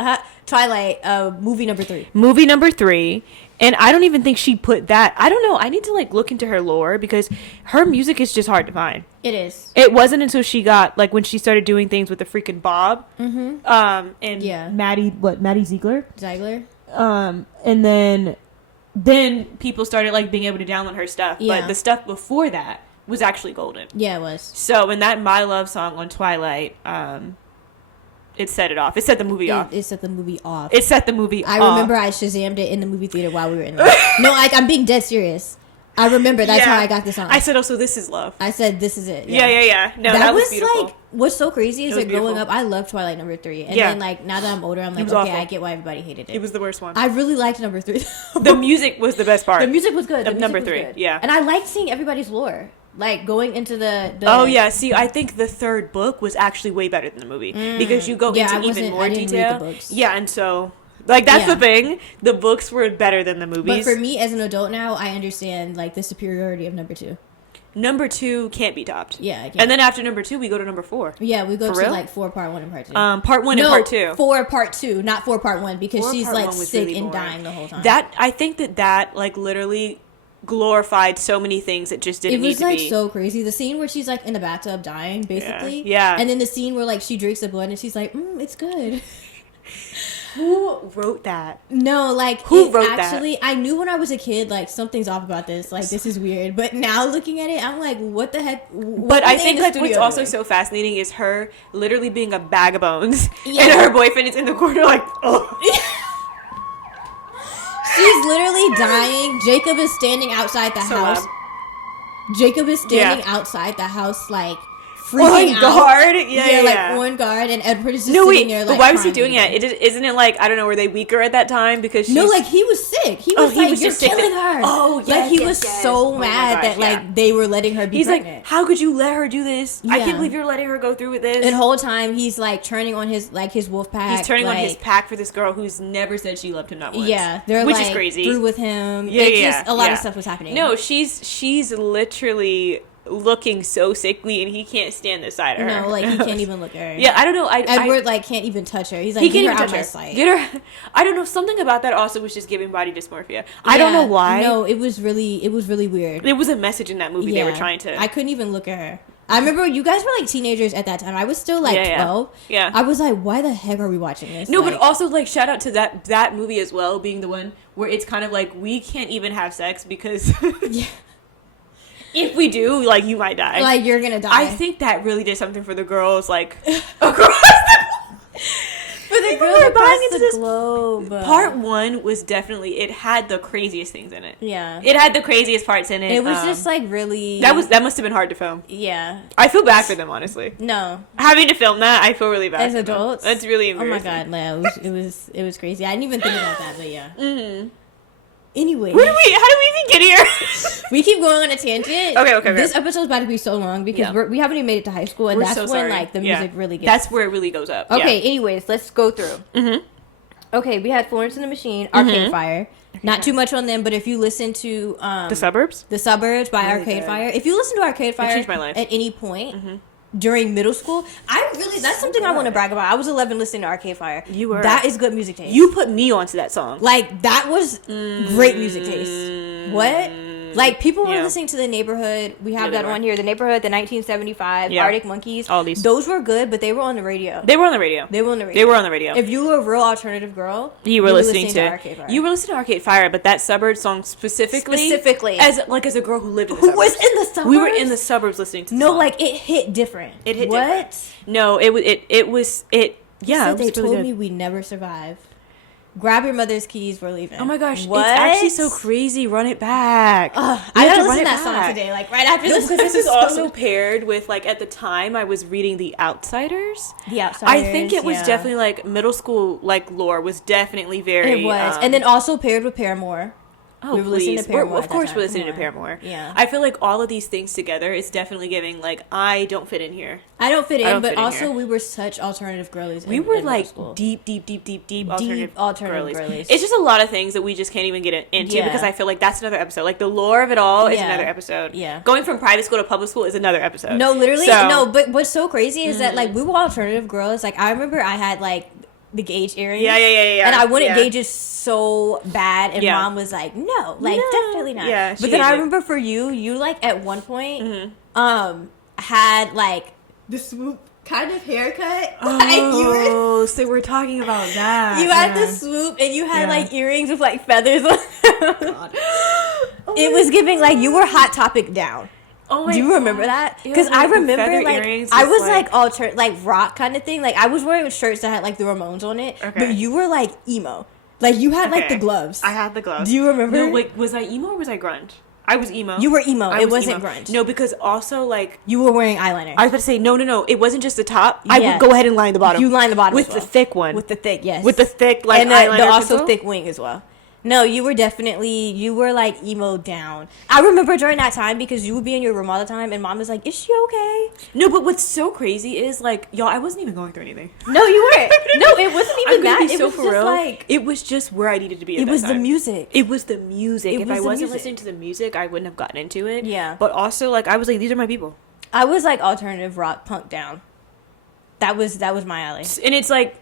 Twilight, movie number 3. Movie number 3. And I don't even think she put that. I don't know. I need to like look into her lore because her music is just hard to find. It is. It wasn't until she got like when she started doing things with the freaking Bob. Mm-hmm. And Yeah. Maddie Ziegler. Ziegler. And then people started like being able to download her stuff. Yeah. But the stuff before that was actually golden. Yeah, it was. So when that My Love song on Twilight, it set it off. It set the movie off. It set the movie off. It set the movie off. I remember I Shazammed it in the movie theater while we were in there. No, like I'm being dead serious. I remember that's how I got this song. I said, "Oh, so this is love." I said, "This is it." Yeah. No, that was beautiful. like what's so crazy is It was like growing beautiful. up. I loved Twilight number 3, and Yeah. then like now that I'm older, I'm like, was okay, awful. I get why everybody hated it. It was the worst one. I really liked number 3. The music was the best part. The music was good. Of The music number was 3, good. yeah. And I liked seeing everybody's lore, like going into the Oh yeah, see, I think the third book was actually way better than the movie because you go Yeah, I into even wasn't- more I didn't read detail. the books. Yeah, and so like that's Yeah. the thing. The books were better than the But movies. for me as an adult now, I understand like the superiority of number 2. Number 2 can't be topped. Yeah, I can't. And then after number 2, we go to number 4. Yeah, we go For to real? like 4 part 1 and part 2. Part 1 and part 2. 4 part 2, not 4 part 1 because 4 she's part like 1 was sick really and boring. dying the whole time. That I think that like literally glorified so many things that just It didn't need was to like be. so crazy. The scene where she's like in the bathtub dying, basically. Yeah. And then the scene where like she drinks the blood and she's like, it's good. Who wrote that? No, like Who wrote that? actually, I knew when I was a kid, like something's off about this. Like this is weird. But now looking at it, I'm like, what the heck? But I think that's what's also so fascinating is her literally being a bag of bones, and her boyfriend is in the corner like, oh. She's literally dying. Jacob is standing outside the So house. loud. Jacob is standing outside the house, like freaking on guard. Yeah, like on guard, and Edward is just no, sitting wait, there. but Like, why was he crying. doing it? Isn't it like, I don't know, were they weaker at that time because she's... No, like he was sick. He was he like, was "You're just sick killing that- her." Oh, like yes, he yes, was yes. so Oh my mad gosh, that like they were letting her be He's pregnant. like, how could you let her do this? I Yeah. can't believe you're letting her go through with this. And the whole time he's like turning on his wolf pack. He's turning on his like, pack for this girl who's never said she loved him not once. Yeah, they're which like is crazy. through with him. Yeah, It's yeah, just a lot yeah. of stuff was happening. No, she's literally looking so sickly, and he can't stand the sight of her. No, like he can't even look at her. Yeah, I don't know. Edward like can't even touch her. He's like, he can't get even her out touch my her. sight. Get her. I don't know. Something about that also was just giving body dysmorphia. I don't know why. No, it was really weird. There was a message in that movie they were trying to. I couldn't even look at her. I remember you guys were like teenagers at that time. I was still like 12. Yeah. I was like, why the heck are we watching this? No, like, but also like shout out to that movie as well, being the one where it's kind of like we can't even have sex because yeah. if we do, like you might die. Like you're gonna die. I think that really did something for the girls, like for the People girls were across buying into the this. globe. Part 1 was definitely, it had the craziest things in it. Yeah. It had the craziest parts in it. It was just like really. that must have been hard to film. Yeah. I feel bad for them, honestly. No. Having to film that, I feel really bad. As for them. adults. That's really Oh my embarrassing. god, no, it was crazy. I didn't even think about that, but yeah. Mm-hmm. Anyway, How do we even get here? we keep going on a tangent. Okay. This episode's about to be so long because we haven't even made it to high school, and We're that's so when sorry. like the music really gets. That's where it really goes up. Okay. Anyways, let's go through. Mm-hmm. Okay, we had Florence and the Machine, Arcade Fire. Not too much on them, but if you listen to The Suburbs? The Suburbs by Really Arcade good. Fire, if you listen to Arcade Fire changed my life. at any point during middle school, that's something I want to brag about. I was 11 listening to Arcade Fire. You were. That is good music taste. You put me onto that song. Like, that was great music taste. What? Like, people were Yeah. listening to The Neighborhood. We have Yeah, that they were. on here. The Neighborhood, the 1975, Yeah. Arctic Monkeys. All these. Those were good, but they were on the radio. They were on the radio. They were on the radio. They were on the radio. If you were a real alternative girl, You were listening to Arcade Fire. You were listening to Arcade Fire, but that Suburbs song specifically as as a girl who lived in the who suburbs. was in the suburbs. We were in the suburbs listening to the No, song. like it hit different. It hit what? different. No, it was yeah, Said it was they really told good. me we never survive. Grab your mother's keys. We're leaving. Oh my gosh, what? it's actually so crazy. Run it back. I have gotta to listen run to it that song back. today. Like right after No, this. because this is episode. also paired with like at the time I was reading The Outsiders. The Outsiders. I think it was yeah. definitely like middle school like lore was definitely very. It was, and then also paired with Paramore. Oh, we were listening to please. Paramore Of at that course, time. we're listening to Come on. Paramore. Yeah. I feel like all of these things together is definitely giving, like, I don't fit in here. I don't fit in, I don't but fit in also here. we were such alternative girlies. We in were, middle like, school. deep alternative alternative girlies. girlies. It's just a lot of things that we just can't even get into Yeah. because I feel like that's another episode. Like, the lore of it all is Yeah. another episode. Yeah. Going from private school to public school is another episode. No, literally, So- no. But what's so crazy is that like we were alternative girls. Like I remember I had like the gauge earrings. Yeah. And I wanted yeah. gauges so bad, and Yeah. mom was like, "No, like No. definitely not." Yeah, she but then I hated it. remember for you like at one point, had like the swoop kind of haircut. Like you were, Oh, so we're talking about that. you had the swoop, and you had Yeah. like earrings with like feathers on. God. It was giving like you were Hot Topic down. Oh my Do you remember God. that? It Because was, I like, the remember feather like earrings I was, was like rock kind of thing. Like I was wearing shirts that had like the Ramones on it, Okay. but you were like emo. Like you had like Okay. the gloves. I had the gloves. Do you remember? No, wait, was I emo or was I grunge? I was emo. You were emo. I It was wasn't emo. grunge. No, because also like You were wearing eyeliner. I was about to say no. It wasn't just the top. I Yeah. would go ahead and line the bottom. You lined the bottom with as well. the thick one. With the thick, yes. With the thick like and eyeliner the also pencil. thick wing as well. No, you were like emo down. I remember during that time because you would be in your room all the time, and mom was like, "Is she okay?" No, but what's so crazy is like y'all. I wasn't even going through anything. No, you weren't. No, it wasn't I'm even gonna that. be it so was for just real. like It was just where I needed to be. At it that was the time. music. It was the music. It If was I the wasn't music. listening to the music, I wouldn't have gotten into it. Yeah. But also, like, I was like, these are my people, I was like alternative rock punk down. That was my alley. and it's like,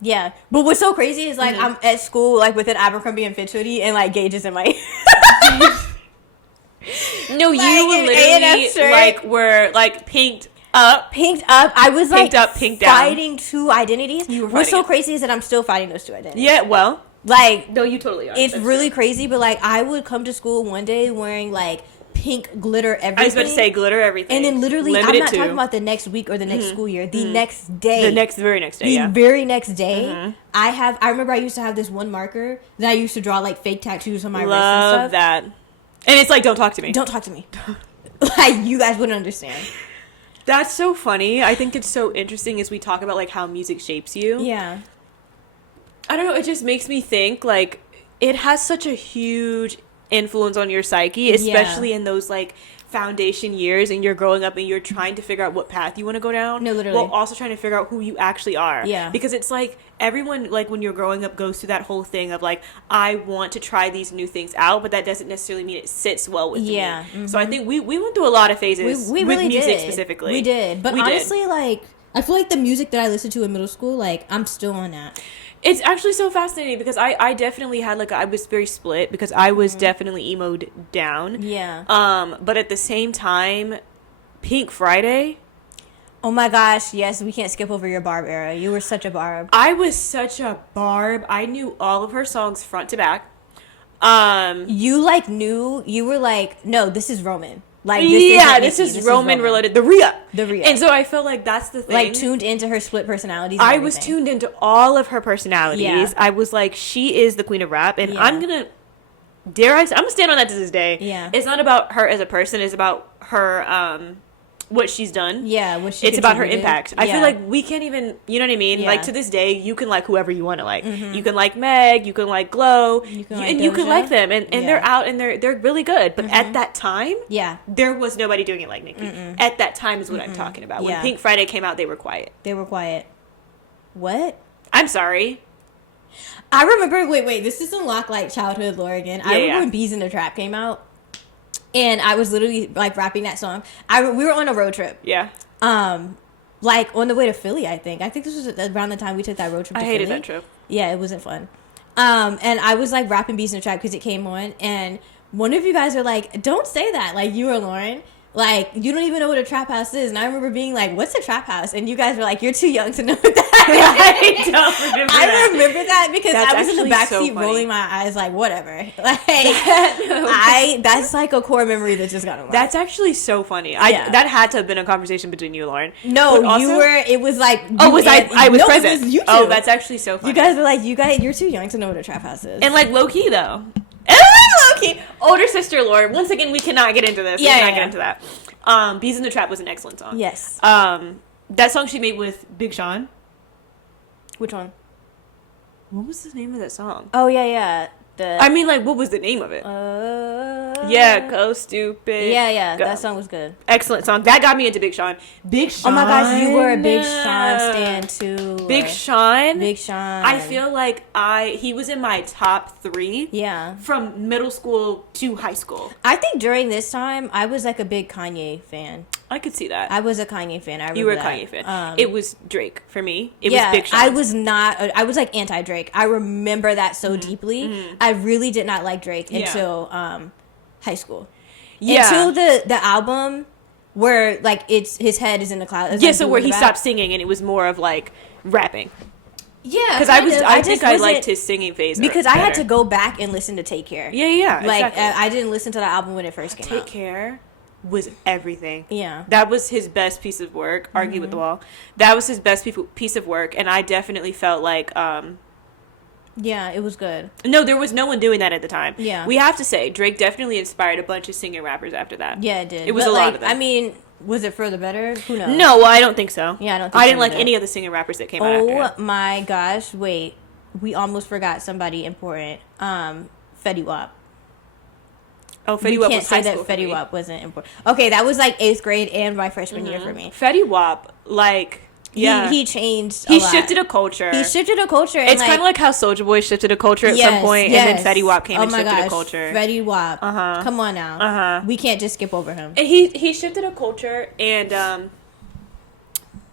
Yeah, but what's so crazy is like I'm at school like with an Abercrombie and Fitch hoodie and like gauges in my no, Like, you were an literally A&F shirt. like were like pinked up. pinked up. I was like Pinked up, pinked down. fighting two identities. You were What's so fighting it. crazy is that I'm still fighting those two identities. Yeah, well, Like no, you totally are. it's That's really true. crazy, but like I would come to school one day wearing like pink glitter everything. I was about to say glitter everything, and then literally, Limited I'm not to talking about the next week or the next school year. The next day, the very next day. the Yeah, very next day, I remember I used to have this one marker that I used to draw like fake tattoos on my wrist and love stuff. that. And it's like, don't talk to me. Don't talk to me. Like you guys wouldn't understand. That's so funny. I think it's so interesting as we talk about like how music shapes you. Yeah. I don't know, it just makes me think like it has such a huge influence on your psyche, especially in those like foundation years, and you're growing up and you're trying to figure out what path you want to go down. No, literally. While also trying to figure out who you actually are. Yeah. Because it's like everyone, like when you're growing up, goes through that whole thing of like, I want to try these new things out, but that doesn't necessarily mean it sits well with me. Mm-hmm. So I think we went through a lot of phases We with really music did. specifically. We did. But we honestly, did. like, I feel like the music that I listened to in middle school, like, I'm still on that. It's actually so fascinating because I definitely had like I was very split because I was definitely emoed down. Yeah. But at the same time, Pink Friday, Oh my gosh, yes, we can't skip over your Barb era. You were such a Barb. I was such a Barb. I knew all of her songs front to back. You like knew, you were like, no, this is Roman. Like, this is Roman related. The re-up. The re-up. And so I felt like that's the thing. Like, tuned into her split personalities. And I was everything. tuned into all of her personalities. Yeah. I was like, she is the queen of rap, and Yeah. I'm gonna stand on that to this day. Yeah. It's not about her as a person, it's about her what she's done. Yeah, what she It's about her contributed. impact. I Yeah. feel like we can't even, you know what I mean? Yeah. Like to this day, you can like whoever you want to like. You can like Meg, you can like Glow, You can and like you can Doja. like them, and Yeah. they're out and they're really good. But at that time, Yeah, there was nobody doing it like Nicki. At that time is what I'm talking about. When Yeah. Pink Friday came out, they were quiet. they were quiet. What? I'm sorry. I remember, wait, this is unlock like childhood lore again. I remember yeah. when Bees in the Trap came out, and I was literally like rapping that song. We were on a road trip, Yeah. like on the way to Philly. I think this was around the time we took that road trip. I To hated Philly. that trip. Yeah, it wasn't fun. And I was like rapping Bees in the Trap because it came on, and one of you guys were like, "Don't say that." Like, you or Lauren. Like, you don't even know what a trap house is. And I remember being like, what's a trap house? And you guys were like, you're too young to know that. I don't remember I that. remember that because That's I was in the actually so backseat funny. rolling my eyes like, whatever. Like, that's like a core memory that just got unlocked. That's actually so funny. Yeah. That had to have been a conversation between you and Lauren. No, But also- you were, it was like. Oh, you was and- I was no, present. It was you two. Oh, that's actually so funny. You guys were like, you're too young to know what a trap house is. And like low key though. And like low key. Older sister Lauren. Once again, we cannot get into this. Yeah, we cannot yeah. get into that. Bees in the Trap was an excellent song. Yes. That song she made with Big Sean. Which one? What was the name of that song? Oh, yeah. I mean, like, what was the name of it? Yeah, Go Stupid. Yeah. Go. That song was good. Excellent song. That got me into Big Sean. Big Sean. Oh my gosh, you were a Big Sean stan too. Big Sean. Big Sean. I feel like he was in my top 3. Yeah. From middle school to high school. I think during this time, I was like a big Kanye fan. I could see that. I was a Kanye fan. I remember You were a that. Kanye fan. It was Drake for me. It Yeah, was Big Sean. I was not. I was like anti-Drake. I remember that so deeply. I really did not like Drake until high school. Yeah. Until the album where like it's his head is in the cloud. Yeah, so where he stopped singing and it was more of like rapping. Yeah, Because I think I liked his singing phase because I had better. to go back and listen to Take Care. Yeah, Like exactly. I didn't listen to that album when it first came Take out. Care was everything. Yeah. That was his best piece of work. Argue with the Wall. That was his best piece of work, and I definitely felt like Yeah, it was good. no, there was no one doing that at the time. Yeah. We have to say Drake definitely inspired a bunch of singer rappers after that. Yeah, it did. It was But, a lot like, of them. I mean, was it for the better? Who knows? No, well, I don't think so. Yeah, I don't think I so didn't like either. any of the singer rappers that came out after Oh him. my gosh! Wait, we almost forgot somebody important. Fetty Wap. Oh, We Fetty Wap can't was say high that school for Fetty me. Wap wasn't important. Okay, that was like 8th grade and my freshman year for me. Fetty Wap, like, yeah. He changed. He lot. shifted a culture. He shifted a culture. And It's kind of like how Soulja Boy shifted a culture at some point, and then Fetty Wap came and my shifted gosh, a culture. Fetty Wap. Uh-huh. Come on now. Uh-huh. We can't just skip over him. And he shifted a culture, and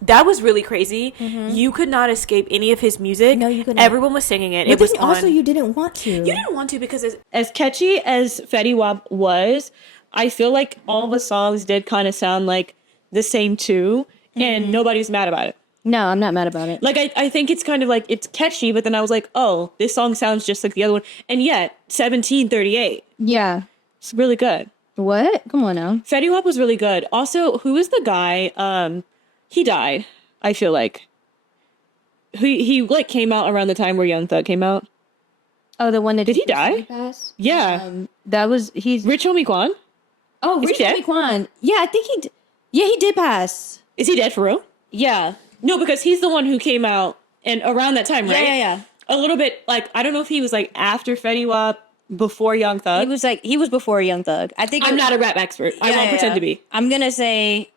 that was really crazy. You could not escape any of his music. No, you couldn't. Everyone was singing it. But It was then also on. you didn't want to. You didn't want to because as catchy as Fetty Wap was, I feel like all the songs did kind of sound like the same too, and nobody was mad about it. No, I'm not mad about it. Like, I think it's kind of like, it's catchy, but then I was like, oh, this song sounds just like the other one. And yet, 1738. Yeah. It's really good. What? Come on now. Fetty Wap was really good. Also, who is the guy? He died, I feel like. He like came out around the time where Young Thug came out. Oh, the one that Did he die? Pass? Yeah. That was he's Rich Homie Quan? Oh, Is Rich he dead? Homie Quan. Yeah, I think Yeah, he did pass. Is he dead for real? Yeah. No, because he's the one who came out and around that time, right? Yeah. A little bit like, I don't know if he was like after Fetty Wap, before Young Thug. He was before Young Thug. I think I'm not a rap expert. I won't pretend to be. I'm gonna say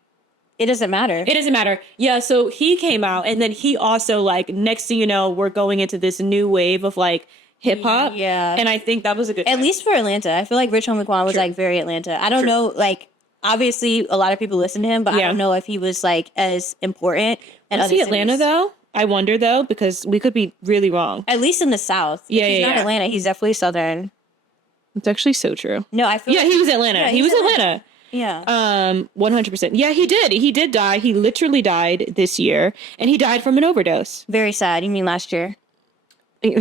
it doesn't matter. It doesn't matter. Yeah, so he came out, and then he also, like, next thing you know, we're going into this new wave of, like, hip-hop. Yeah. And I think that was a good At time. least for Atlanta. I feel like Rich Homie Quan was, like, very Atlanta. I don't know, like, obviously, a lot of people listen to him, but I don't know if he was, like, as important. And Is he Atlanta, though? I wonder, though, because we could be really wrong. At least in the South. Yeah, If he's not Atlanta, he's definitely Southern. It's actually so true. No, I feel Yeah, he was Atlanta. Yeah, he was Atlanta. Yeah. 100%. Yeah, he did. He did die. He literally died this year, and he died from an overdose. Very sad. You mean last year? Yeah,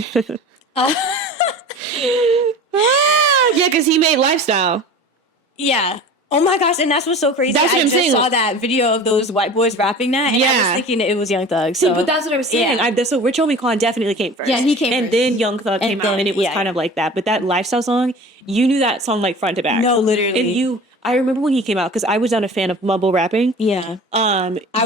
because he made Lifestyle. Yeah. Oh my gosh, and that's what's so crazy. That's what I'm saying. I just saw that video of those white boys rapping that, and I was thinking that it was Young Thug. So, But that's what I was saying. Yeah. So Rich Homie Quan definitely came first. Yeah, he came and first. then Young Thug came out, and it was kind of like that. But that Lifestyle song, you knew that song like front to back. No, literally. And I remember when he came out, because I was not a fan of mumble rapping. Yeah.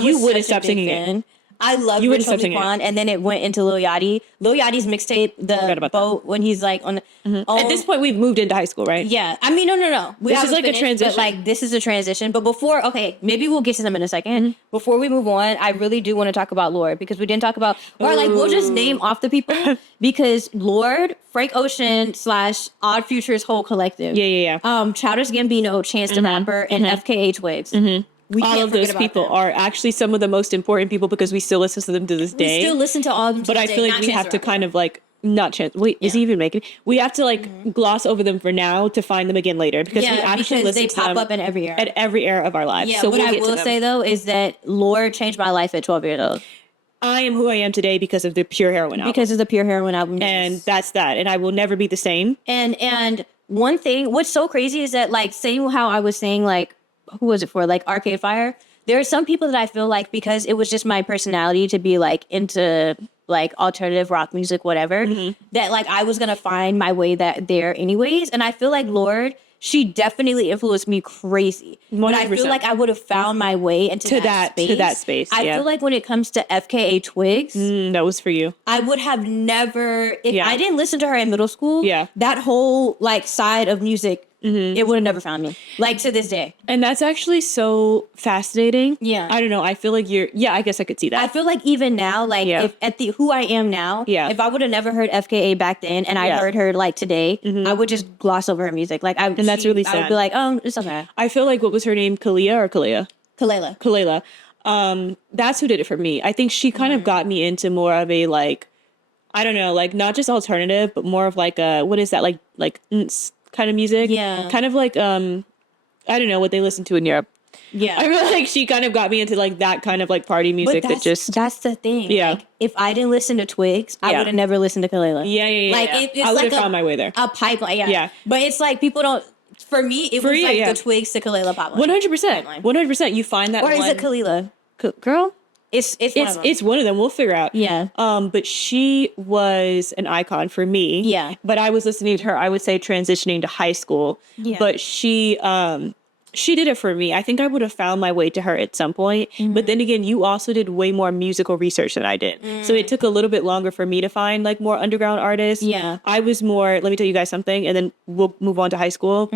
You wouldn't stop singing it. I love You Rich wouldn't stop Homie singing Quan, and then it went into Lil Yachty. Lil Yachty's mixtape, the boat, when he's like on the... At this point, we've moved into high school, right? Yeah. I mean, no. This is like a transition. But like, this is a transition. But before, okay, maybe we'll get to them in a second. Before we move on, I really do want to talk about Lorde, because we didn't talk about... Or like, we'll just name off the people, because Lorde, Frank Ocean / Odd Future's whole collective. Yeah. Childish Gambino, Chance the Rapper, and F.K.A. Twigs. We All of those people are actually some of the most important people, because we still listen to them to this day. We still listen to all of them to But this I day, feel like not we Chance have the to Rapper. kind of like... Not Chance. Wait, is he even making it? We have to like gloss over them for now to find them again later, because we actually listen they to pop them up in every era. at every era of our lives. Yeah, so what we'll I get to will them. say though is that Lorde changed my life at 12 years old. I am who I am today because of the Pure Heroin album. Because of the Pure Heroin album. And that's that. And I will never be the same. And one thing, what's so crazy is that, like, same how I was saying, like, who was it for? Like, Arcade Fire. There are some people that I feel like, because it was just my personality to be like into like alternative rock music, whatever, that like I was gonna find my way there anyways. And I feel like Lorde, she definitely influenced me crazy. But I feel 100%. like I would have found my way into that space. I feel like when it comes to FKA Twigs, That was for you. I would have never, if I didn't listen to her in middle school, Yeah. that whole like side of music, it would have never found me. Like to this day. And that's actually so fascinating. Yeah. I don't know. I feel like I guess I could see that. I feel like even now, like if at the who I am now, if I would have never heard FKA back then and I heard her like today, I would just gloss over her music. Like and that's really sad. I would be like, oh, it's okay. I feel like, what was her name? Kalia? Kalela. That's who did it for me. I think she kind of got me into more of a like, I don't know, like not just alternative, but more of like a, what is that? Like kind of music. Yeah. Kind of like, I don't know what they listen to in Europe. Yeah. I feel like she kind of got me into like that kind of like party music But that's the thing. Yeah. Like, if I didn't listen to Twigs, I would have never listened to Kalela. Yeah. Like It's I would like have found my way there. a pipeline. Yeah. But it's like people don't. For me, it was like the Twigs to Kalela pipeline. 100%. 100%. You find that Or is it Kalila? Girl? It's one of them. It's one of them. We'll figure out. Yeah. But she was an icon for me. Yeah. But I was listening to her, I would say, transitioning to high school. Yeah. But she did it for me. I think I would have found my way to her at some point. But then again, you also did way more musical research than I did. So it took a little bit longer for me to find like more underground artists. Yeah. I was more, let me tell you guys something, and then we'll move on to high school.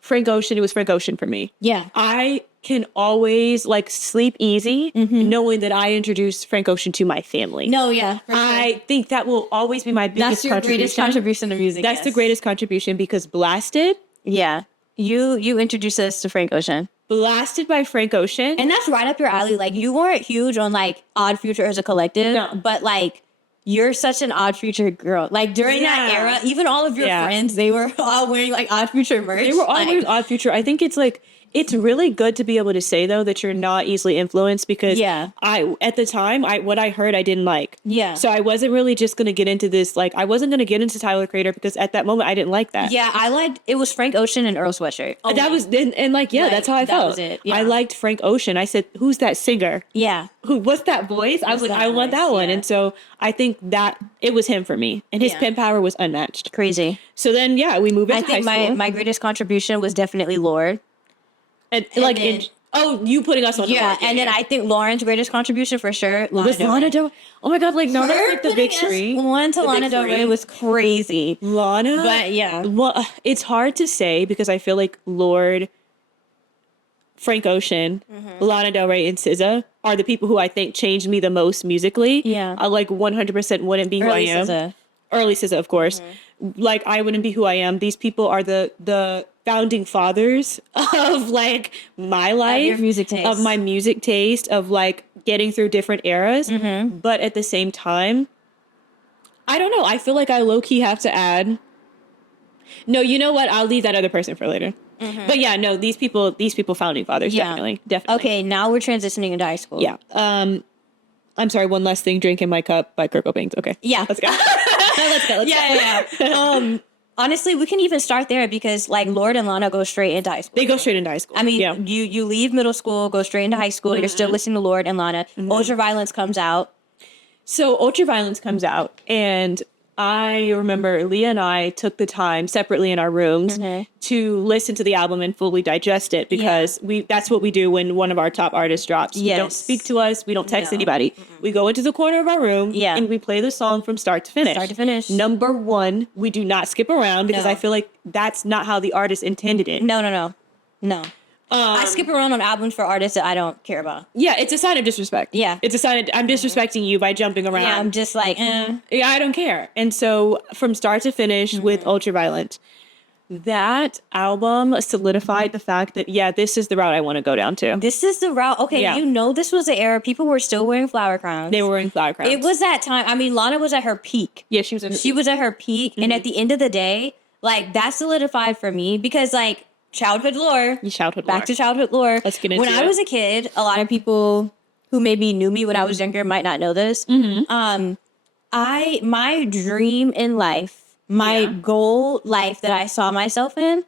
Frank Ocean, it was Frank Ocean for me. Yeah. I can always like sleep easy knowing that I introduced Frank Ocean to my family. No, yeah. For sure. I think that will always be my biggest That's your greatest contribution to music. That's the greatest contribution, because Blasted Yeah. You introduced us to Frank Ocean. Blasted by Frank Ocean. And that's right up your alley. Like, you weren't huge on like Odd Future as a collective, but like you're such an Odd Future girl. Like during that era, even all of your friends, they were all wearing like Odd Future merch. They were all wearing Odd Future. I think it's like, it's really good to be able to say though that you're not easily influenced, because I at the time what I heard I didn't like. Yeah. So I wasn't really just gonna get into this, like I wasn't gonna get into Tyler Creator, because at that moment I didn't like that. Yeah, I liked it was Frank Ocean and Earl Sweatshirt. Oh, that was and like that's how I felt. That was it. Yeah. I liked Frank Ocean. I said, who's that singer? Yeah. What's that voice? I was like, I want that one. And so I think that it was him for me. And his pen power was unmatched. Crazy. So then we move into I think high school. my greatest contribution was definitely Lorde. And Oh, you putting us on the Yeah, board. and then I think Lauren's greatest contribution for sure. was Lana Del. Oh my God, like no, that's like the big three. One to The Lana big Del Rey three. was crazy. Lana, But yeah. well, it's hard to say because I feel like Lorde, Frank Ocean, Lana Del Rey, and SZA are the people who I think changed me the most musically. Yeah. I like 100% wouldn't be who Early I am. SZA. Early SZA, of course. Like I wouldn't be who I am. These people are the founding fathers of like my life, your music taste. of my music taste, of like getting through different eras. But at the same time, I don't know. I feel like I low key have to add. No, you know what? I'll leave that other person for later. But yeah, no, these people founding fathers, definitely. Okay, now we're transitioning into high school. Yeah. I'm sorry. One last thing. Drink in my cup by Kurt Cobain. Okay. Yeah. Let's go. Let's go. Yeah. Honestly, we can even start there because like Lorde and Lana go straight into high school. They go straight into high school. I mean, yeah. you leave middle school, go straight into high school. You're still listening to Lorde and Lana. Ultraviolence comes out. So Ultraviolence comes out, and I remember Leah and I took the time separately in our rooms to listen to the album and fully digest it because that's what we do when one of our top artists drops. We don't speak to us. We don't text anybody. We go into the corner of our room and we play the song from start to finish. Start to finish. Number one, we do not skip around because I feel like that's not how the artist intended it. No. I skip around on albums for artists that I don't care about. Yeah, it's a sign of disrespect. Yeah. It's a sign of, I'm disrespecting you by jumping around. Yeah, I'm just like, Yeah, I don't care. And so from start to finish with Ultraviolent, that album solidified the fact that, this is the route I want to go down to. This is the route. Okay, you know this was the era. People were still wearing flower crowns. They were wearing flower crowns. It was that time. I mean, Lana was at her peak. Yeah, she was at her She was at her peak. And at the end of the day, like, that solidified for me because, like, childhood lore. Back to childhood lore. Let's get into When I was a kid, a lot of people who maybe knew me when I was younger might not know this. My dream in life, my goal life that I saw myself in,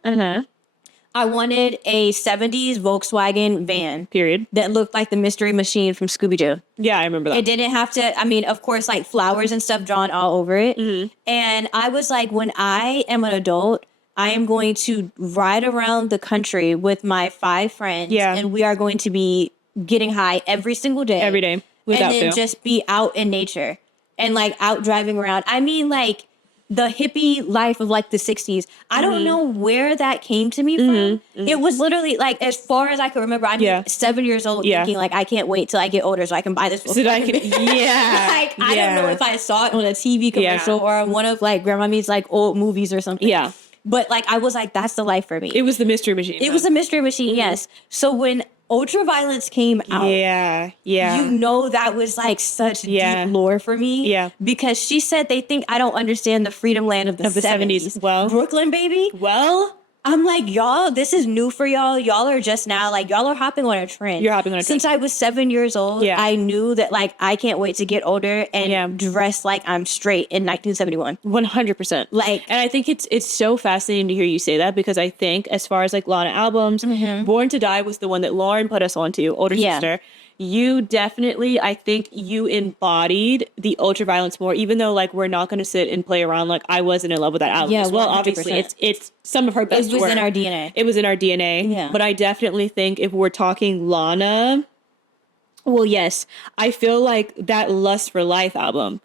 I wanted a 70s Volkswagen van. Period. That looked like the Mystery Machine from Scooby-Doo. Yeah, I remember that. It didn't have to, I mean, of course, like flowers and stuff drawn all over it. And I was like, when I am an adult, I am going to ride around the country with my 5 friends. Yeah. And we are going to be getting high every single day. Every day. Without and then fail. just be out in nature and like out driving around. I mean, like the hippie life of like the 60s. I don't know where that came to me from. It was literally like, as far as I can remember, I'm 7 years old thinking like, I can't wait till I get older so I can buy this. So that I can, Like, I don't know if I saw it on a TV commercial or on one of like Grandma Me's like old movies or something. Yeah. But like, I was like, that's the life for me. It was the Mystery Machine. It was a Mystery Machine, yes. So when Ultraviolence came out, you know that was like such deep lore for me. Yeah. Because she said they think I don't understand the freedom land of the 70s. Well, Brooklyn, baby. Well, I'm like, y'all, this is new for y'all. Y'all are just now, like, y'all are hopping on a trend. You're hopping on a trend. Since I was 7 years old, I knew that, like, I can't wait to get older and dress like I'm straight in 1971. 100%. Like, and I think it's so fascinating to hear you say that because I think as far as, like, Lana albums, Born to Die was the one that Lauren put us onto, older sister. You definitely, I think you embodied the Ultraviolence more, even though like we're not going to sit and play around. Like I wasn't in love with that album. Yeah, as well, 100%. obviously it's some of her best it was work. in our DNA. It was in our DNA. Yeah. But I definitely think if we're talking Lana, well, yes, I feel like that Lust for Life album.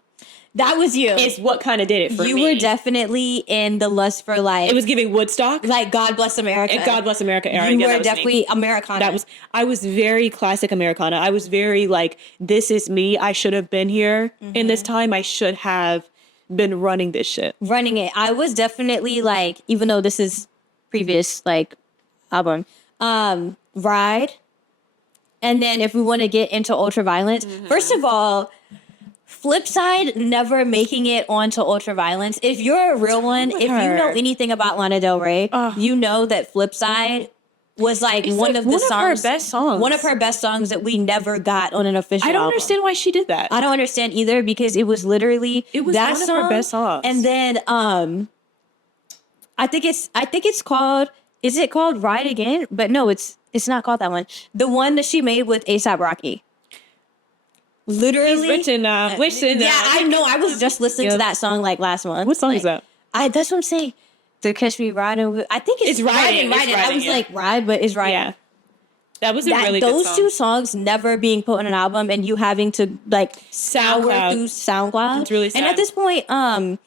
That was you. It's what kind of did it for me. You were definitely in the Lust for Life. It was giving Woodstock. Like God Bless America. God Bless America era. You Yeah, were definitely Americana. I was very classic Americana. I was very like, this is me. I should have been here in this time. I should have been running this shit. Running it. I was definitely like, even though this is previous like album, Ride. And then if we want to get into Ultraviolence, first of all, Flipside never making it onto Ultraviolence. If you're a real one, if you know anything about Lana Del Rey, you know that Flipside was like one of her best songs. One of her best songs that we never got on an official I don't album. understand why she did that. I don't understand either because it was literally that one song, of her best songs. And then I think it's called, is it called Ride Again? But no, it's not called that one. The one that she made with A$AP Rocky. Literally. Wishing. Yeah, I know. I was just listening to that song like last month. What song is that? That's what I'm saying. To catch me riding. I think it's riding. I was like ride, but it's riding. That was a really good those song. two songs never being put on an album and you having to like scour SoundCloud. through SoundCloud. It's really sad. And at this point, hate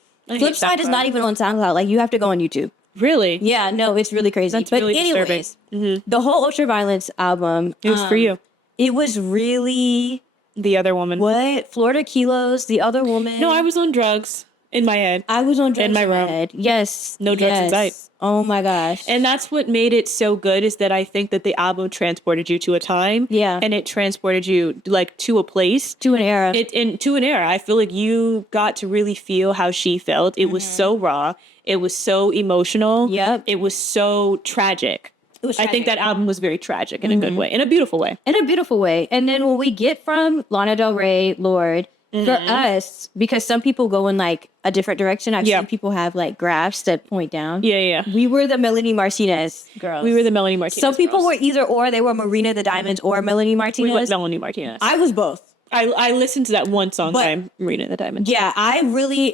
Flipside is not SoundCloud. even on SoundCloud. Like you have to go on YouTube. Really? Yeah, no, it's really crazy. That's but really anyways, disturbing. the whole Ultraviolence album, It was for you. It was really The other woman. what? Florida Kilos, the other woman. No, I was on drugs in my head. I was on drugs in my room. head. Yes. No drugs in yes. sight. Oh my gosh. And that's what made it so good is that I think that the album transported you to a time. Yeah. And it transported you like to a place. To an era. To an era. I feel like you got to really feel how she felt. It was so raw. It was so emotional. Yep. It was so tragic. It was I think that album was very tragic in a good way, in a beautiful way. in a beautiful way. And then when we get from Lana Del Rey, Lorde, for us, because some people go in like a different direction. I've Yeah. seen people have like graphs that point down. Yeah. We were the Melanie Martinez girls. We were the Melanie Martinez. Some people girls. were either or. They were Marina the Diamonds or Melanie We Martinez. went Melanie Martinez. I was both. I listened to that one song But- by Marina the Diamond. Yeah,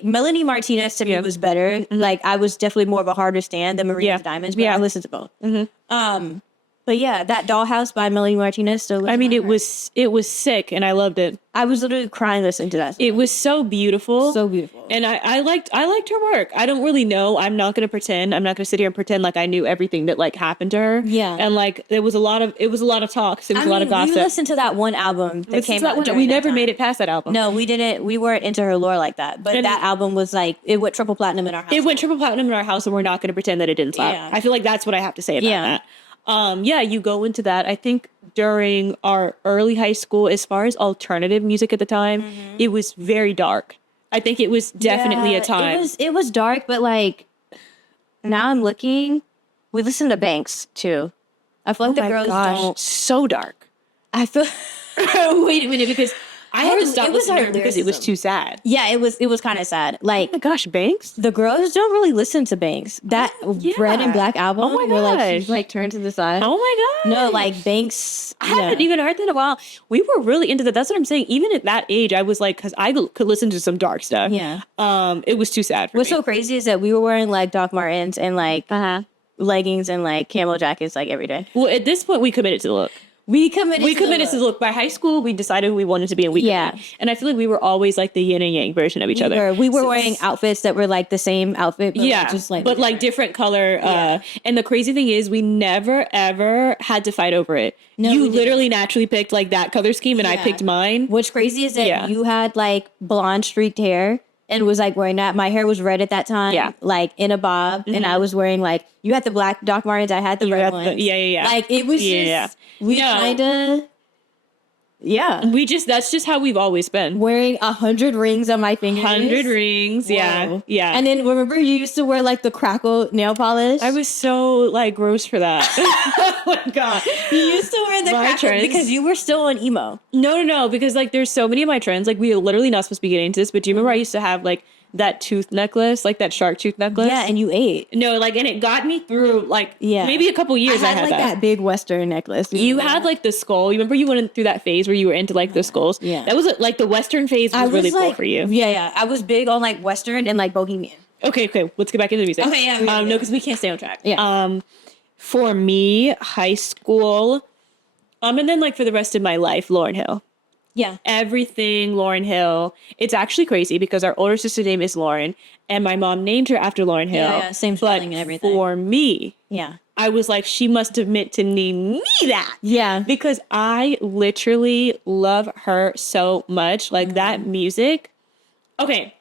Melanie Martinez to me was better. Like I was definitely more of a harder stand than Marina the Diamonds. But I listened to both. But yeah, that Dollhouse by Melanie Martinez still. I mean, it was sick, and I loved it. I was literally crying listening to that. It was so beautiful, So beautiful. and I liked her work. I don't really know. I'm not gonna pretend. I'm not gonna sit here and pretend like I knew everything that like happened to her. Yeah. and like it was a lot of talks. It was a lot of gossip. We listened to that one album that came out. We never made it past that album. No, we didn't. We weren't into her lore like that. But And- that album was like it went triple platinum in our house. It went triple platinum in our house, and we're not gonna pretend that it didn't slap. Yeah. I feel like that's what I have to say about Yeah. that. You go into that. I think during our early high school, as far as alternative music at the time, it was very dark. I think it was definitely a time. It was dark, but like now I'm looking. We listened to Banks too. I feel like the girls don't. so dark. I feel. Wait a minute, because I had to stop it was listening to her her because it was lyricism. too sad. Yeah, it was kind of sad. Like Oh my gosh, Banks? the girls don't really listen to Banks. That yeah. Red and Black album. Oh my where, like, gosh. she's like turned to the side. Oh my god. No, like Banks. I haven't even heard that in a while. We were really into that. That's what I'm saying. Even at that age, I was like, because I could listen to some dark stuff. Yeah. It was too sad for What's me. so crazy is that we were wearing like Doc Martens and like leggings and like camo jackets like every day. Well, at this point, we committed to the look. We committed. To the look. By high school, we decided who we wanted to be, and we Yeah. committed. And I feel like we were always like the yin and yang version of each other. We were wearing outfits that were like the same outfit. But Yeah, just like but like different color. And the crazy thing is, we never ever had to fight over it. No, You we didn't. literally naturally picked like that color scheme, and I Yeah. picked mine. What's crazy is that Yeah. you had like blonde streaked hair and was like wearing that. My hair was red at that time. Yeah. Like in a bob. And I was wearing like, you had the black Doc Martens. I had the You red had ones. yeah. Like it was Yeah. just, we No. kind of, yeah. That's just how we've always been. Wearing 100 rings on my fingers. 100 rings. Yeah. Whoa. Yeah. And then remember you used to wear like the crackle nail polish? I was so like gross for that. Oh my god. You used to wear the My crackle trends. because you were still on emo. No, because like there's so many of my trends. Like we are literally not supposed to be getting into this, but do you remember I used to have like that tooth necklace, like that shark tooth necklace? Yeah, and you ate. No, like, and it got me through like Yeah. maybe a couple years. I had like that big Western necklace. You had like the skull. You remember you went through that phase where you were into like the skulls? Yeah. That was like the Western phase was really cool for you. Yeah. I was big on like Western and like Bohemian. Okay. Let's get back into the music. Okay, yeah, yeah, No, yeah. because we can't stay on track. Yeah. For me, high school, and then like for the rest of my life, Lauryn Hill. Yeah. Everything Lauryn Hill. It's actually crazy because our older sister's name is Lauren, and my mom named her after Lauryn Hill. Yeah, same but spelling and everything. for me, Yeah. I was like, she must have meant to name me that. Yeah. Because I literally love her so much. Like that music. Okay.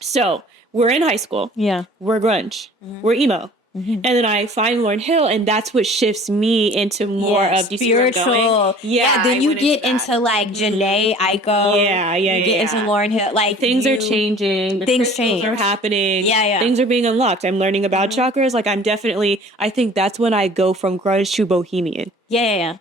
So we're in high school. Yeah. We're grunge. We're emo. And then I find Lauryn Hill, and that's what shifts me into more of do you see where I'm going? spiritual. Yeah. Then I you went get that. into like Jhene, Aiko. Yeah. You get into Lauryn Hill. Like Things are you- changing. The Things crystals change. are happening. Yeah. Things are being unlocked. I'm learning about chakras. Like I'm definitely, I think that's when I go from grunge to bohemian. Yeah.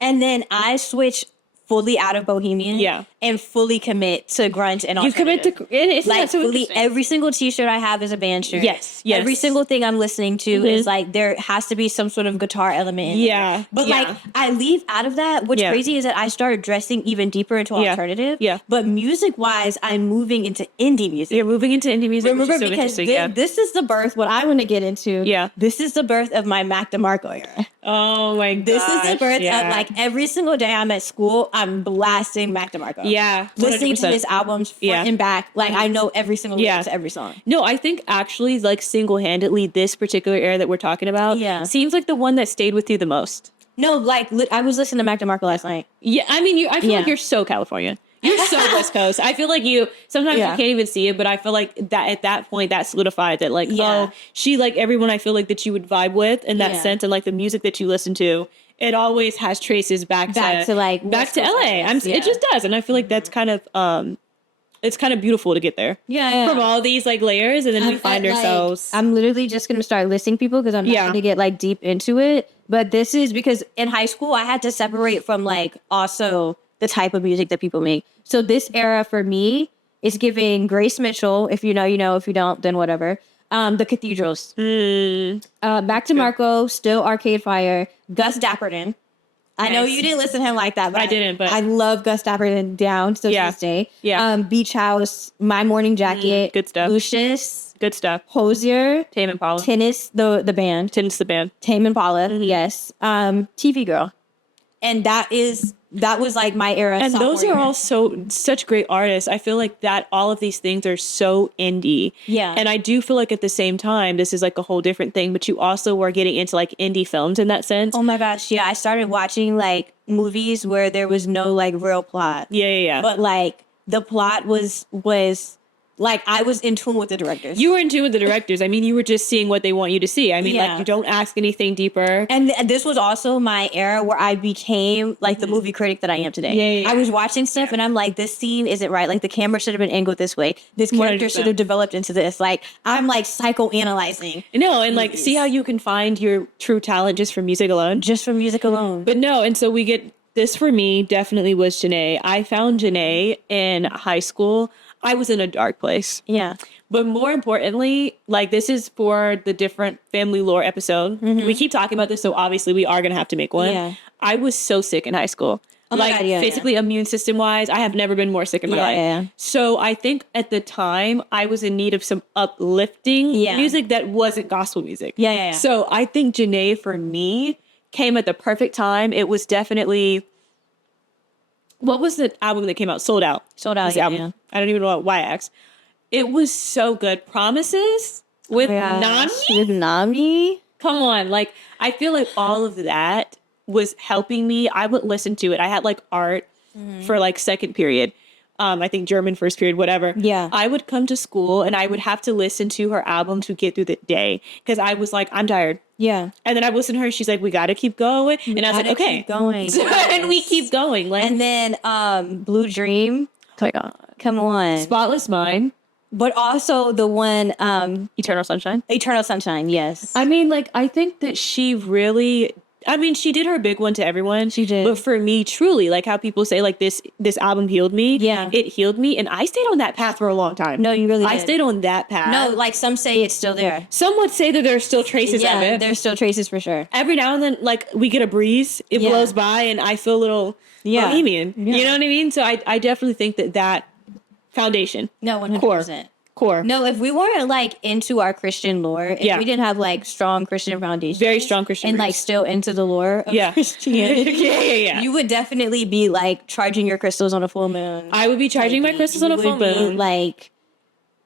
And then I switch fully out of Bohemian. Yeah. And fully commit to grunge and You commit to, it's like so fully interesting. every single t-shirt I have is a band shirt. Yes. Every single thing I'm listening to is like there has to be some sort of guitar element in Yeah. there. But Yeah. like I leave out of that. What's Yeah. crazy is that I started dressing even deeper into Yeah. alternative. Yeah. But music wise, I'm moving into indie music. You're moving into indie music. Remember, which is so because interesting. this is the birth, what I want to get into. Yeah. This is the birth of my Mac DeMarco era. Oh my god. This is the birth of like every single day I'm at school, I'm blasting Mac DeMarco. Yeah. Listening 100%. to his albums front and back. Like I know every single lyric to every song. No, I think actually like single-handedly this particular era that we're talking about seems like the one that stayed with you the most. No, like I was listening to Mac DeMarco last night. Yeah, I mean, I feel like you're so California. You're so West Coast. I feel like sometimes you can't even see it, but I feel like that at that point that solidified that like, oh, she like everyone I feel like that you would vibe with in that sense, and like the music that you listen to, it always has traces back to LA. It just does. And I feel like that's kind of it's kind of beautiful to get there. Yeah. From all these like layers, and then we find ourselves. I'm literally just gonna start listing people because I'm not gonna get like deep into it. But this is because in high school I had to separate from like also the type of music that people make. So this era for me is giving Grace Mitchell. If you know, you know. If you don't, then whatever. The Cathedrals. Back to Marco, still Arcade Fire. Gus Dapperton. I know you didn't listen to him like that, but I didn't. But I love Gus Dapperton down still to this day. Yeah. Beach House, My Morning Jacket. Good stuff. Lucius. Good stuff. Hosier. Tame Impala. Tennis, the band. Tennis, the band. Tame Impala, yes. TV Girl. And that was like my era. And those are all such great artists. I feel like that all of these things are so indie. Yeah. And I do feel like at the same time, this is like a whole different thing, but you also were getting into like indie films in that sense. Oh my gosh. Yeah. I started watching like movies where there was no like real plot. Yeah. But like the plot was like I was in tune with the directors. You were in tune with the directors. I mean, you were just seeing what they want you to see. I mean, like you don't ask anything deeper. And this was also my era where I became like the movie critic that I am today. Yeah. I was watching stuff and I'm like, this scene isn't right. Like the camera should have been angled this way. This character 100%. should have developed into this. Like I'm like psychoanalyzing. No, and like see how you can find your true talent just from music alone. Just from music alone. But no, and so we get this for me definitely was Jhene. I found Jhene in high school. I was in a dark place. Yeah. But more importantly, like this is for the different family lore episode. We keep talking about this, so obviously we are going to have to make one. Yeah. I was so sick in high school. Oh like God, physically, immune system wise, I have never been more sick in my life. Yeah. So I think at the time I was in need of some uplifting music that wasn't gospel music. Yeah. So I think Jhene for me came at the perfect time. It was definitely... What was the album that came out? Sold Out. Album. I don't even know why I asked. It was so good. Promises with Nami? With Nami? Come on. Like, I feel like all of that was helping me. I would listen to it. I had like art for like second period. I think German first period, whatever. Yeah. I would come to school and I would have to listen to her album to get through the day because I was like, I'm tired. Yeah. And then I listened to her. She's like, we got to keep going. And I was like, okay. Keep going. And we keep going. Like, and then Blue Dream. Come on. Spotless Mind. But also the one... Eternal Sunshine. Eternal Sunshine, yes. I mean, like, I think that she really... I mean, she did her big one to everyone. She did. But for me, truly, like how people say, like, this album healed me. Yeah. It healed me. And I stayed on that path for a long time. No, you really did. I stayed on that path. No, like some say it's still there. Some would say that there's still traces of it. There's still traces for sure. Every now and then, like, we get a breeze. It blows by and I feel a little bohemian. Yeah. You know what I mean? So I definitely think that foundation. No, 100%. Core. No, if we weren't like into our Christian lore, if we didn't have like strong Christian foundation, very strong Christian, and like still into the lore of Christianity, yeah, you would definitely be like charging your crystals on a full moon. I would be charging my crystals on a full moon, like.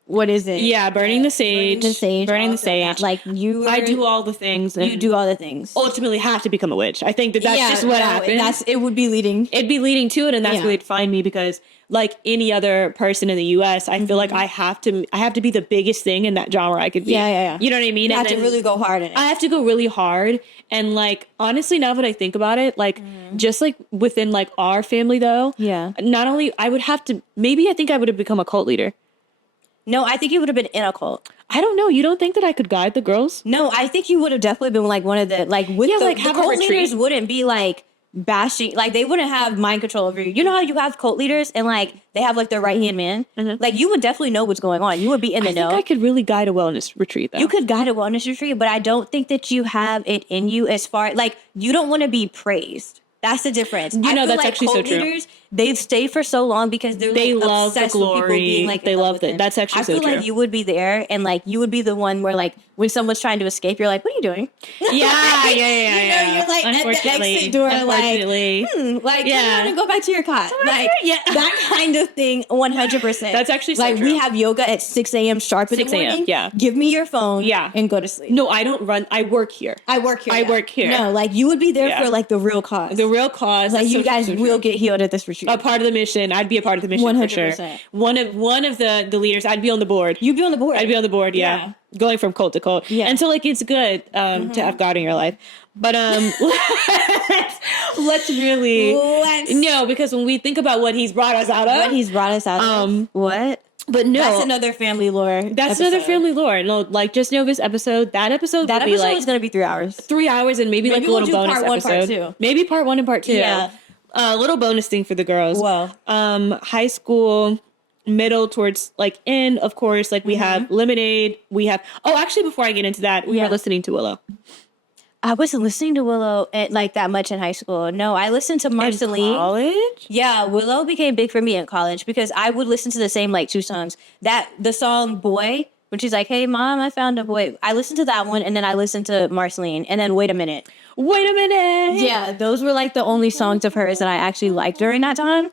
What is it? Yeah, burning the sage. Burning the sage. Like I do all the things. You do all the things. Ultimately have to become a witch. I think that's just what happens. It would be leading. It'd be leading to it, and that's where they'd find me because like any other person in the US, I feel like I have to be the biggest thing in that genre I could be. Yeah. You know what I mean? You have to really go hard in it. I have to go really hard. And like honestly, now that I think about it, like just like within like our family though, not only I would have to I think I would have become a cult leader. No, I think you would have been in a cult. I don't know. You don't think that I could guide the girls? No, I think you would have definitely been like one of the like with the cult leaders wouldn't be like bashing, like they wouldn't have mind control over you. You know how you have cult leaders and like they have like their right hand man? Like you would definitely know what's going on. You would be in the know. I think I could really guide a wellness retreat though. You could guide a wellness retreat, but I don't think that you have it in you as far like you don't want to be praised. That's the difference. You know, that's like actually so true. they've stayed for so long because They like, love the obsessed with people glory. being, like, They in love love with it. them. That's actually I so feel true. like you would be there, and like you would be the one where like when someone's trying to escape, you're like, what are you doing? Yeah. You know, you're like at the exit door, like, like turn around and go back to your cot. Like that kind of thing, 100%. That's actually so like true. we have yoga at 6 a.m. sharp in the 6 a.m., morning. yeah. Give me your phone. Yeah. And go to sleep. No, I don't run. I work here. I work here. I work here. No, like you would be there Yeah. for like the real cause. The real cause. like that's you so- guys so will true. get healed at this retreat. A part of the mission. I'd be a part of the mission for sure. 100%. One of the leaders. I'd be on the board. You'd be on the board. I'd be on the board. Yeah. Going from cult to cult. Yeah. And so like it's good to have God in your life. But let's really no, because when we think about what he's brought us out of, what he's brought us out of. What? but no, That's another family lore. that's another family lore. No, like just know this episode. That episode That will be episode like is going to be 3 hours. 3 hours and maybe like a we'll little do bonus part 1, part episode. 2. Maybe part 1 and part 2. Yeah. A little bonus thing for the girls. Well. High school, middle towards like end, of course. Like we have Lemonade. We have. Oh, actually, before I get into that, we Yeah. were listening to Willow. I wasn't listening to Willow like that much in high school. No, I listened to Marceline. College. Yeah, Willow became big for me in college because I would listen to the same like 2 songs. The song Boy, when she's like, hey mom, I found a boy. I listened to that one and then I listened to Marceline and then Wait a Minute. Wait a minute. Yeah, those were like the only songs of hers that I actually liked during that time.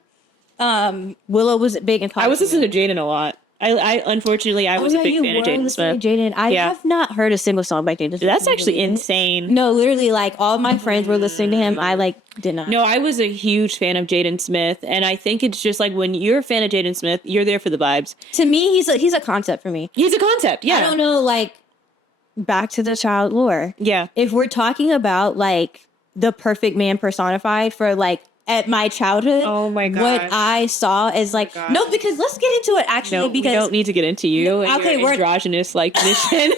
Willow was big in college. I was listening to Jhene a lot. I unfortunately I was a big fan of Jaden Smith. Jaden, I have not heard a single song by Jaden Smith. That's actually insane. No, literally, like all my friends were listening to him. I like did not. No, I was a huge fan of Jaden Smith, and I think it's just like when you're a fan of Jaden Smith, you're there for the vibes. To me, he's a concept for me. He's a concept. Yeah. I don't know, like back to the child lore. Yeah. If we're talking about like the perfect man personified for like at my childhood, Oh my God. what I saw is like no, because let's get into it actually No, because we don't need to get into you and Okay, your we're- androgynous like mission.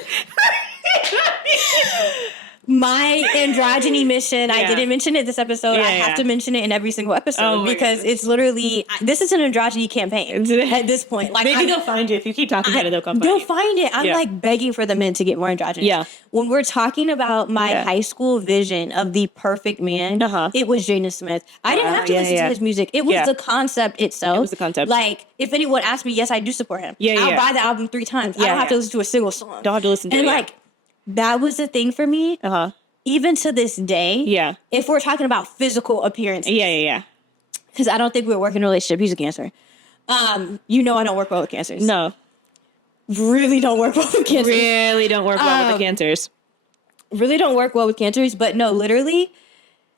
my androgyny mission. I Yeah. didn't mention it this episode. Yeah, I have yeah. to mention it in every single episode Oh my because it's literally this is an androgyny campaign at this point. Like Maybe I'm- they'll find you if you keep talking about it. They'll come find They'll you. find it. I'm Yeah. like begging for the men to get more androgynous. Yeah. When we're talking about my Yeah. high school vision of the perfect man, it was Jonas Smith. I didn't have to listen to his music. It was Yeah. the concept itself. It was the concept. Like, if anyone asked me, yes, I do support him. Yeah, I'll yeah. buy the album 3 times. I Yeah, don't have to yeah. listen to a single song. Don't have to listen to And it. like, that was the thing for me. Even to this day. Yeah. If we're talking about physical appearance. Yeah. Because I don't think we're working in a relationship. He's a Cancer. You know I don't work well with Cancers. No. Really don't work well with Cancers. Really don't work well with the cancers. Really don't work well with Cancers, but no, literally,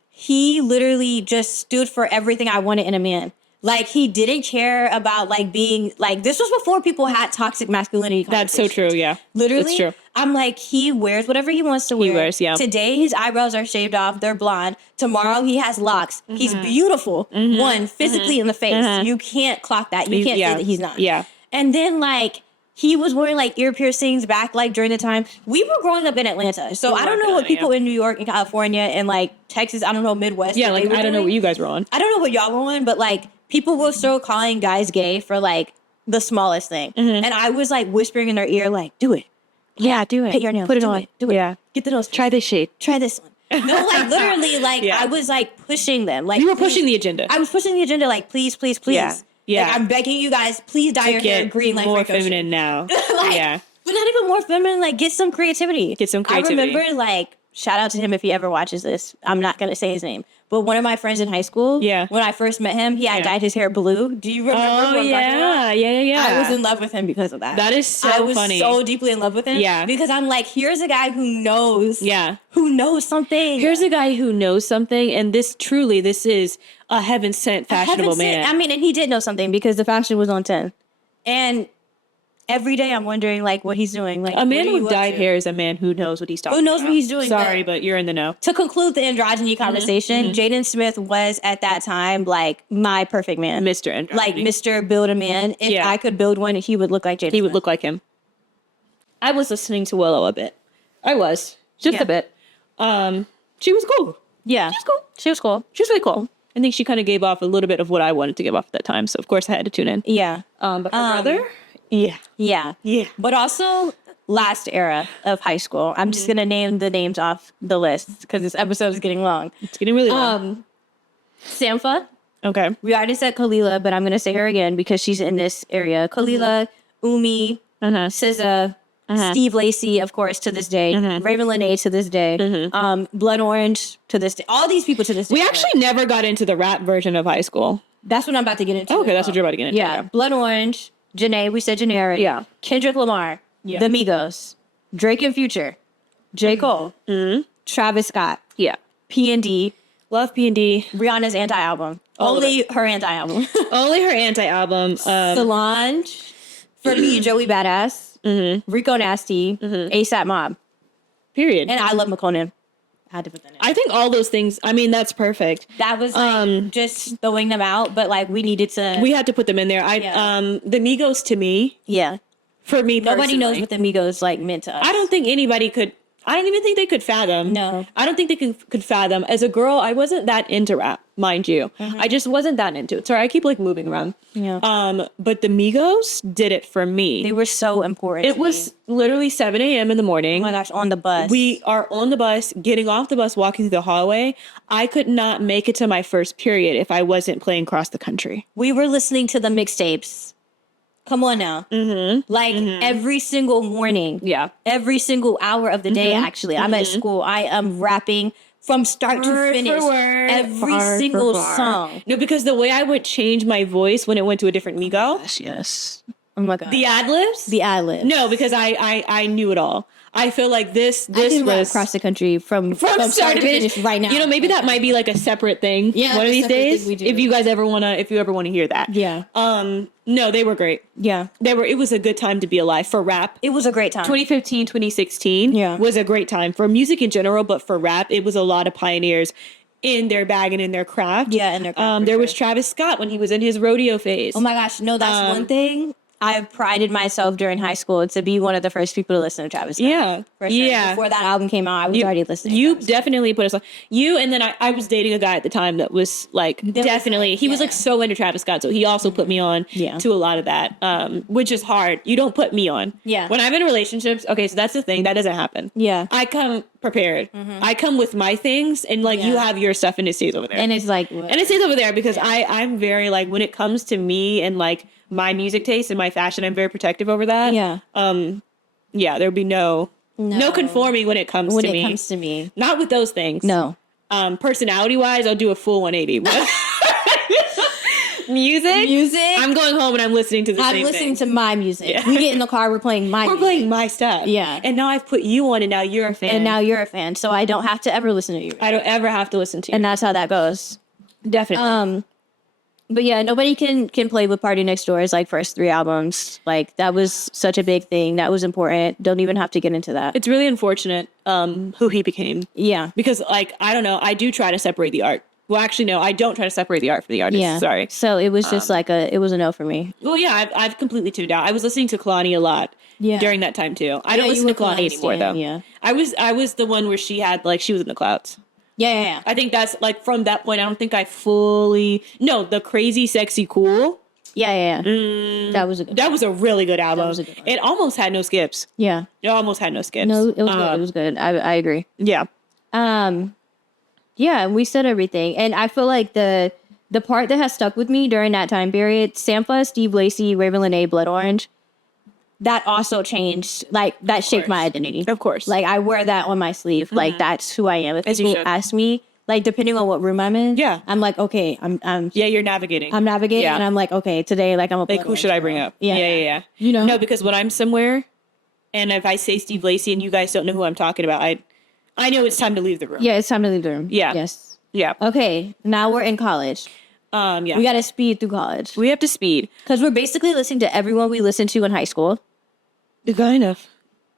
he literally just stood for everything I wanted in a man. Like, he didn't care about, like, being, like, this was before people had toxic masculinity That's so conversations. true. Yeah. Literally, It's true. I'm like, he wears whatever he wants to wear. wears, yeah. Today, his eyebrows are shaved off. They're blonde. Tomorrow, he has locks. He's beautiful. One, physically in the face. You can't clock that. You can't say that he's not. Yeah. And then, like, he was wearing, like, ear piercings back, like, during the time. We were growing up in Atlanta. So I don't know what people in New York and California and, like, Texas, I don't know, Midwest. Yeah, what like they were I don't know doing. what you guys were on. I don't know what y'all were on, but, like, people will still calling guys gay for, like, the smallest thing. And I was, like, whispering in their ear, like, do it. Yeah, do it. Paint your nails. Put it Do on. Do it. Yeah. Get the nose. Try this shade. Try this one. No, like, literally, like, Yeah. I was, like, pushing them. Like, You were please- pushing the agenda. I was pushing the agenda, like, please, please, please. Yeah. Yeah. Like, I'm begging you guys, please dye your hair Get green like more Frank Ocean. feminine now. Like, Yeah. But not even more feminine, like, get some creativity. Get some creativity. I remember, like, shout out to him if he ever watches this. I'm not going to say his name. But one of my friends in high school, when I first met him, he had dyed his hair blue. Do you remember what I'm talking about? Yeah. I was in love with him because of that. That is so I was funny. so deeply in love with him. Yeah. Because I'm like, here's a guy who knows. Yeah. Who knows something. Here's a guy who knows something, and this is a heaven sent fashionable man. I mean, and he did know something because the fashion was on 10. And every day I'm wondering, like, what he's doing. Like, A man what are you with up dyed to? hair is a man who knows what he's talking about. Who knows what he's doing. Sorry, but you're in the know. To conclude the androgyny conversation, Jaden Smith was at that time like my perfect man. Mr. Androgyny. Like Mr. Build a Man. If I could build one, he would look like Jaden He would Smith. look like him. I was listening to Willow a bit. I was. Just a bit. She was cool. Yeah. She was cool. She was cool. She was really cool. I think she kind of gave off a little bit of what I wanted to give off at that time. So, of course, I had to tune in. Yeah. But her brother? Yeah. Yeah. Yeah. But also last era of high school. I'm just going to name the names off the list because this episode is getting long. It's getting really long. Sampha. Okay. We already said Kalila, but I'm gonna say her again because she's in this area. Kalila, Umi, SZA, Steve Lacy, of course, to this day. Ravyn Lenae to this day. Blood Orange to this day. All these people to this day. We actually never got into the rap version of High School. That's what I'm about to get into. Okay, that's what you're about to get into. Yeah. Blood Orange, Jhene, we said Jhene already. Yeah. Kendrick Lamar, the Migos, Drake and Future, J. Cole, Travis Scott, P&D, Love P&D. Rihanna's anti-album. Only her anti-album. Only her anti-album. Solange, for me, Joey Badass, Rico Nasty, ASAP Mob, Period. and I Love McConan. I had to put that in. I think all those things, I mean, that's perfect. That was like, just throwing them out, but like we needed to. We had to put them in there. The Migos to me, for me Nobody knows personally, what the Migos like meant to us. I don't think anybody could. I don't even think they could fathom. No. I don't think they could fathom. As a girl, I wasn't that into rap, mind you. I just wasn't that into it. Sorry, I keep like moving around. Yeah. But the Migos did it for me. They were so important. It was literally 7 a.m. in the morning. Oh my gosh, on the bus. We are on the bus, getting off the bus, walking through the hallway. I could not make it to my first period if I wasn't playing Cross the Country. We were listening to the mixtapes. Come on now. Like every single morning. Yeah. Every single hour of the day, actually. I'm at school. I am rapping from start to finish. Every single song. No, because the way I would change my voice when it went to a different Migo. Yes. Oh my God. The ad-libs? The ad-libs. No, because I knew it all. I feel like this I can rap was across the country from start to finish right now. You know, maybe that might be like a separate thing. Yeah, one of these separate thing days. we do. If you ever want to hear that. Yeah. No, they were great. Yeah. It was a good time to be alive for rap. It was a great time. 2015, 2016 was a great time for music in general, but for rap, it was a lot of pioneers in their bag and in their craft. Yeah, in their craft. There was Travis Scott when he was in his rodeo phase. Oh my gosh, no, that's one thing. I prided myself during high school to be one of the first people to listen to Travis Scott. Yeah. For sure. Yeah. Before that album came out, I was already listening. You definitely put us on. You, and then I was dating a guy at the time that was like, definitely, he was like so into Travis Scott. So he also put me on to a lot of that, which is hard. You don't put me on. Yeah. When I'm in relationships, okay, so that's the thing. That doesn't happen. Yeah. I come prepared. I come with my things and like you have your stuff and it stays over there. And it's like, and it stays over there because I'm very like, when it comes to me and like my music taste and my fashion, I'm very protective over that. Yeah. There'll be no conforming when it comes to me. When it comes to me. Not with those things. No. Personality wise, I'll do a full 180. But music. I'm going home and I'm listening to the same thing. I'm listening to my music. Yeah. We get in the car, we're playing my music. We're playing my stuff. Yeah. And now I've put you on and now you're a fan. And now you're a fan. So I don't have to ever listen to you. I don't ever have to listen to you. And that's how that goes. Definitely. But yeah, nobody can play with Party Next Door's like first 3 albums. Like that was such a big thing. That was important. Don't even have to get into that. It's really unfortunate who he became. Yeah. Because like, I don't know, I do try to separate the art. Well, actually, no, I don't try to separate the art from the artist. Yeah. Sorry. So it was just it was a no for me. Well, yeah, I've completely tuned out. I was listening to Kalani a lot during that time too. I don't listen to Kalani anymore though. Yeah. I was the one where she had like, she was in the clouds. Yeah. I think that's like from that point, I don't think I fully, the Crazy Sexy Cool. Yeah. That was a really good album. That was a good one. It almost had no skips. Yeah. It almost had no skips. No, it was good. It was good. I agree. Yeah. Yeah, we said everything. And I feel like the part that has stuck with me during that time period, Sampha, Steve Lacy, Ravyn Lenae, Blood Orange, that also changed, like, that shaped my identity. Of course. Like, I wear that on my sleeve. Like, that's who I am. If people ask me, like, depending on what room I'm in, I'm like, okay, I'm you're navigating. I'm navigating, and I'm like, okay, today, like, I'm a like, who should I bring up? Yeah. You know? No, because when I'm somewhere, and if I say Steve Lacy and you guys don't know who I'm talking about, I know it's time to leave the room. Yeah, it's time to leave the room. Yeah. Yes. Yeah. Okay, now we're in college. Yeah. We got to speed through college. We have to speed. Because we're basically listening to everyone we listened to in high school. Kind of.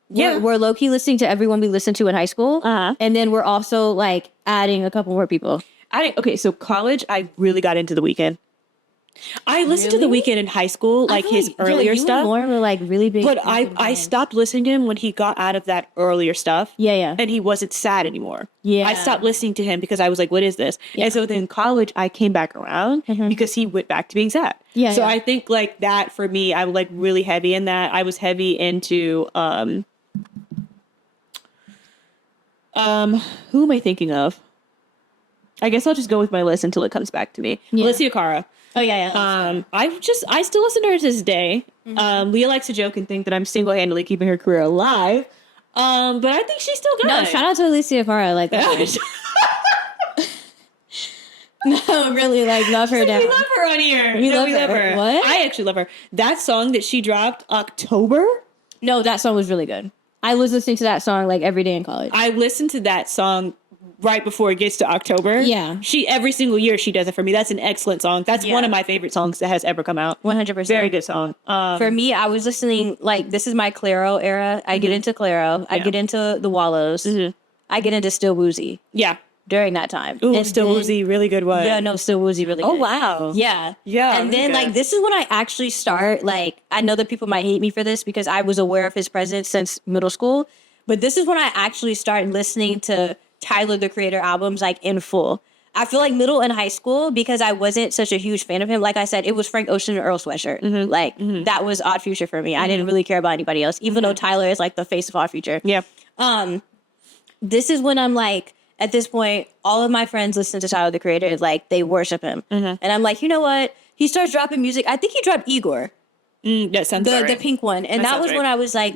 Yeah. We're low-key listening to everyone we listened to in high school. Uh-huh. And then we're also, like, adding a couple more people. Okay, so college, I really got into The Weeknd. I listened to The Weeknd in high school, like his earlier stuff. And Lauren were like really big. But I stopped listening to him when he got out of that earlier stuff. Yeah. And he wasn't sad anymore. Yeah. I stopped listening to him because I was like, what is this? Yeah. And so then in college, I came back around because he went back to being sad. Yeah. So I think like that for me, I was like really heavy in that. I was heavy into, who am I thinking of? I guess I'll just go with my list until it comes back to me. Yeah. Alessia Cara. Oh yeah. I still listen to her to this day. Leah likes to joke and think that I'm single-handedly keeping her career alive. But I think she's still good. No, shout out to Alessia Cara. Like that. No, really, like love her down. We love her on here. We love her. What? I actually love her. That song that she dropped October. No, that song was really good. I was listening to that song like every day in college. I listened to that song right before it gets to October. Yeah. She every single year she does it for me. That's an excellent song. That's one of my favorite songs that has ever come out. 100%. Very good song. For me, I was listening, like, this is my Clairo era. I get into Clairo. I get into the Wallows. I get into Still Woozy Yeah. during that time. Ooh, And Still then- Woozy, really good one. Yeah, no, Still Woozy really good. Oh, wow. Yeah. Yeah, And then, okay. like, this is when I actually start, like, I know that people might hate me for this because I was aware of his presence since middle school. But this is when I actually start listening to Tyler, the Creator albums, like, in full. I feel like middle and high school, because I wasn't such a huge fan of him, like I said, it was Frank Ocean and Earl Sweatshirt. Like, that was Odd Future for me. I didn't really care about anybody else, even though Tyler is, like, the face of Odd Future. Yeah. This is when I'm like, at this point, all of my friends listen to Tyler, the Creator, like, they worship him. And I'm like, you know what? He starts dropping music. I think he dropped Igor, That sounds about the right. pink one. And That that sounds was right. when I was like,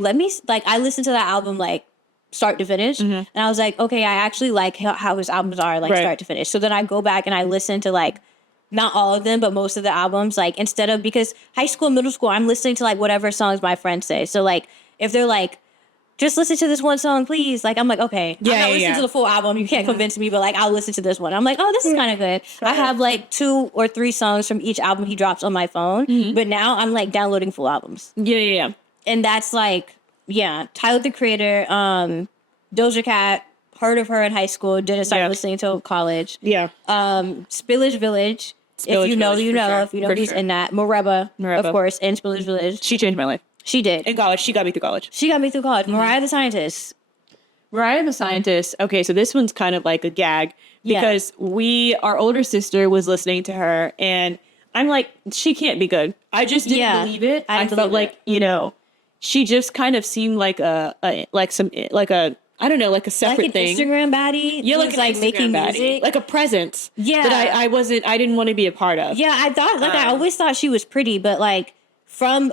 I listened to that album, like, start to finish. And I was like, okay, I actually like how his albums are, like, Right. start to finish. So then I go back and I listen to, like, not all of them, but most of the albums, like, instead of, because high school, middle school, I'm listening to, like, whatever songs my friends say. So, like, if they're like, just listen to this one song, please. Like, I'm like, okay. I'm not listening to the full album. You can't convince me, but, like, I'll listen to this one. I'm like, oh, this is kind of good. I have, like, 2 or 3 songs from each album he drops on my phone. But now I'm, like, downloading full albums. Yeah. And that's, like, yeah. Tyler, the Creator, Doja Cat, heard of her in high school, didn't start listening until college. Yeah. Spillage Village. Spillage if you know, Village, you for know. sure. If you know, For he's sure. in that. Moreba, Moreba. of course, and Spillage Village. She changed my life. She did. In college, she got me through college. She got me through college. Mariah the Scientist. Mariah the Scientist. Okay, so this one's kind of like a gag because our older sister was listening to her, and I'm like, she can't be good. I just didn't believe it. I felt like, she just kind of seemed like a separate Like an thing. Instagram baddie. Yeah, who's, like making music. like a presence. Yeah. that I didn't want to be a part of. Yeah, I thought, like, I always thought she was pretty, but, like, from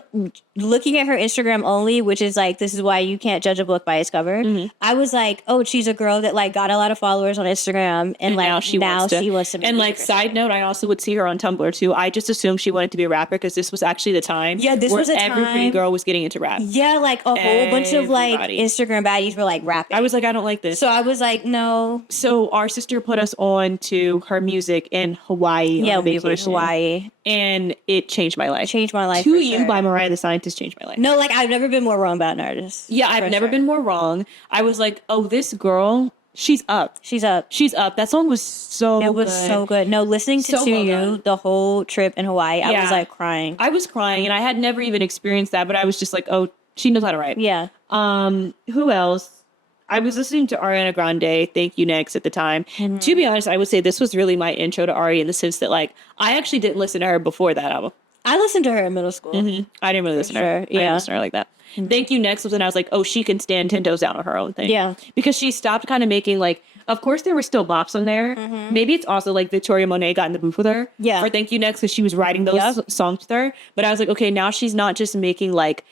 looking at her Instagram only, which is like, this is why you can't judge a book by its cover. I was like, oh, she's a girl that, like, got a lot of followers on Instagram, and like now she wants to. And, like, side note, I also would see her on Tumblr too. I just assumed she wanted to be a rapper because this was actually the time. Yeah, this where was a every pretty time- girl was getting into rap. Yeah, like a whole bunch of like Everybody. Instagram baddies were like rapping. I was like, I don't like this. So I was like, no. So our sister put us on to her music in Hawaii. Yeah, on we were in vacation, Hawaii. and it changed my life. Changed my life. To for You sure. by Mariah the Scientist changed my life. No, like, I've never been more wrong about an artist. Yeah, I've never been more wrong. I was like, oh, this girl, she's up. She's up. She's up. That song was so It was good. so good. No, listening to So To well You done. the whole trip in Hawaii, I Yeah. was like crying. I was crying, and I had never even experienced that, but I was just like, oh, she knows how to write. Yeah. Who else? I was listening to Ariana Grande, Thank You Next at the time. To be honest, I would say this was really my intro to Ari in the sense that, like, I actually didn't listen to her before that album. I listened to her in middle school. I didn't really listen to her. sure, I didn't yeah. listen to her like that. Thank You Next was when I was like, oh, she can stand 10 toes down on her own thing. Yeah. Because she stopped kind of making, like, of course there were still bops on there. Maybe it's also like Victoria Monet got in the booth with her. Yeah. For Thank You Next because she was writing those songs with her. But I was like, okay, now she's not just making like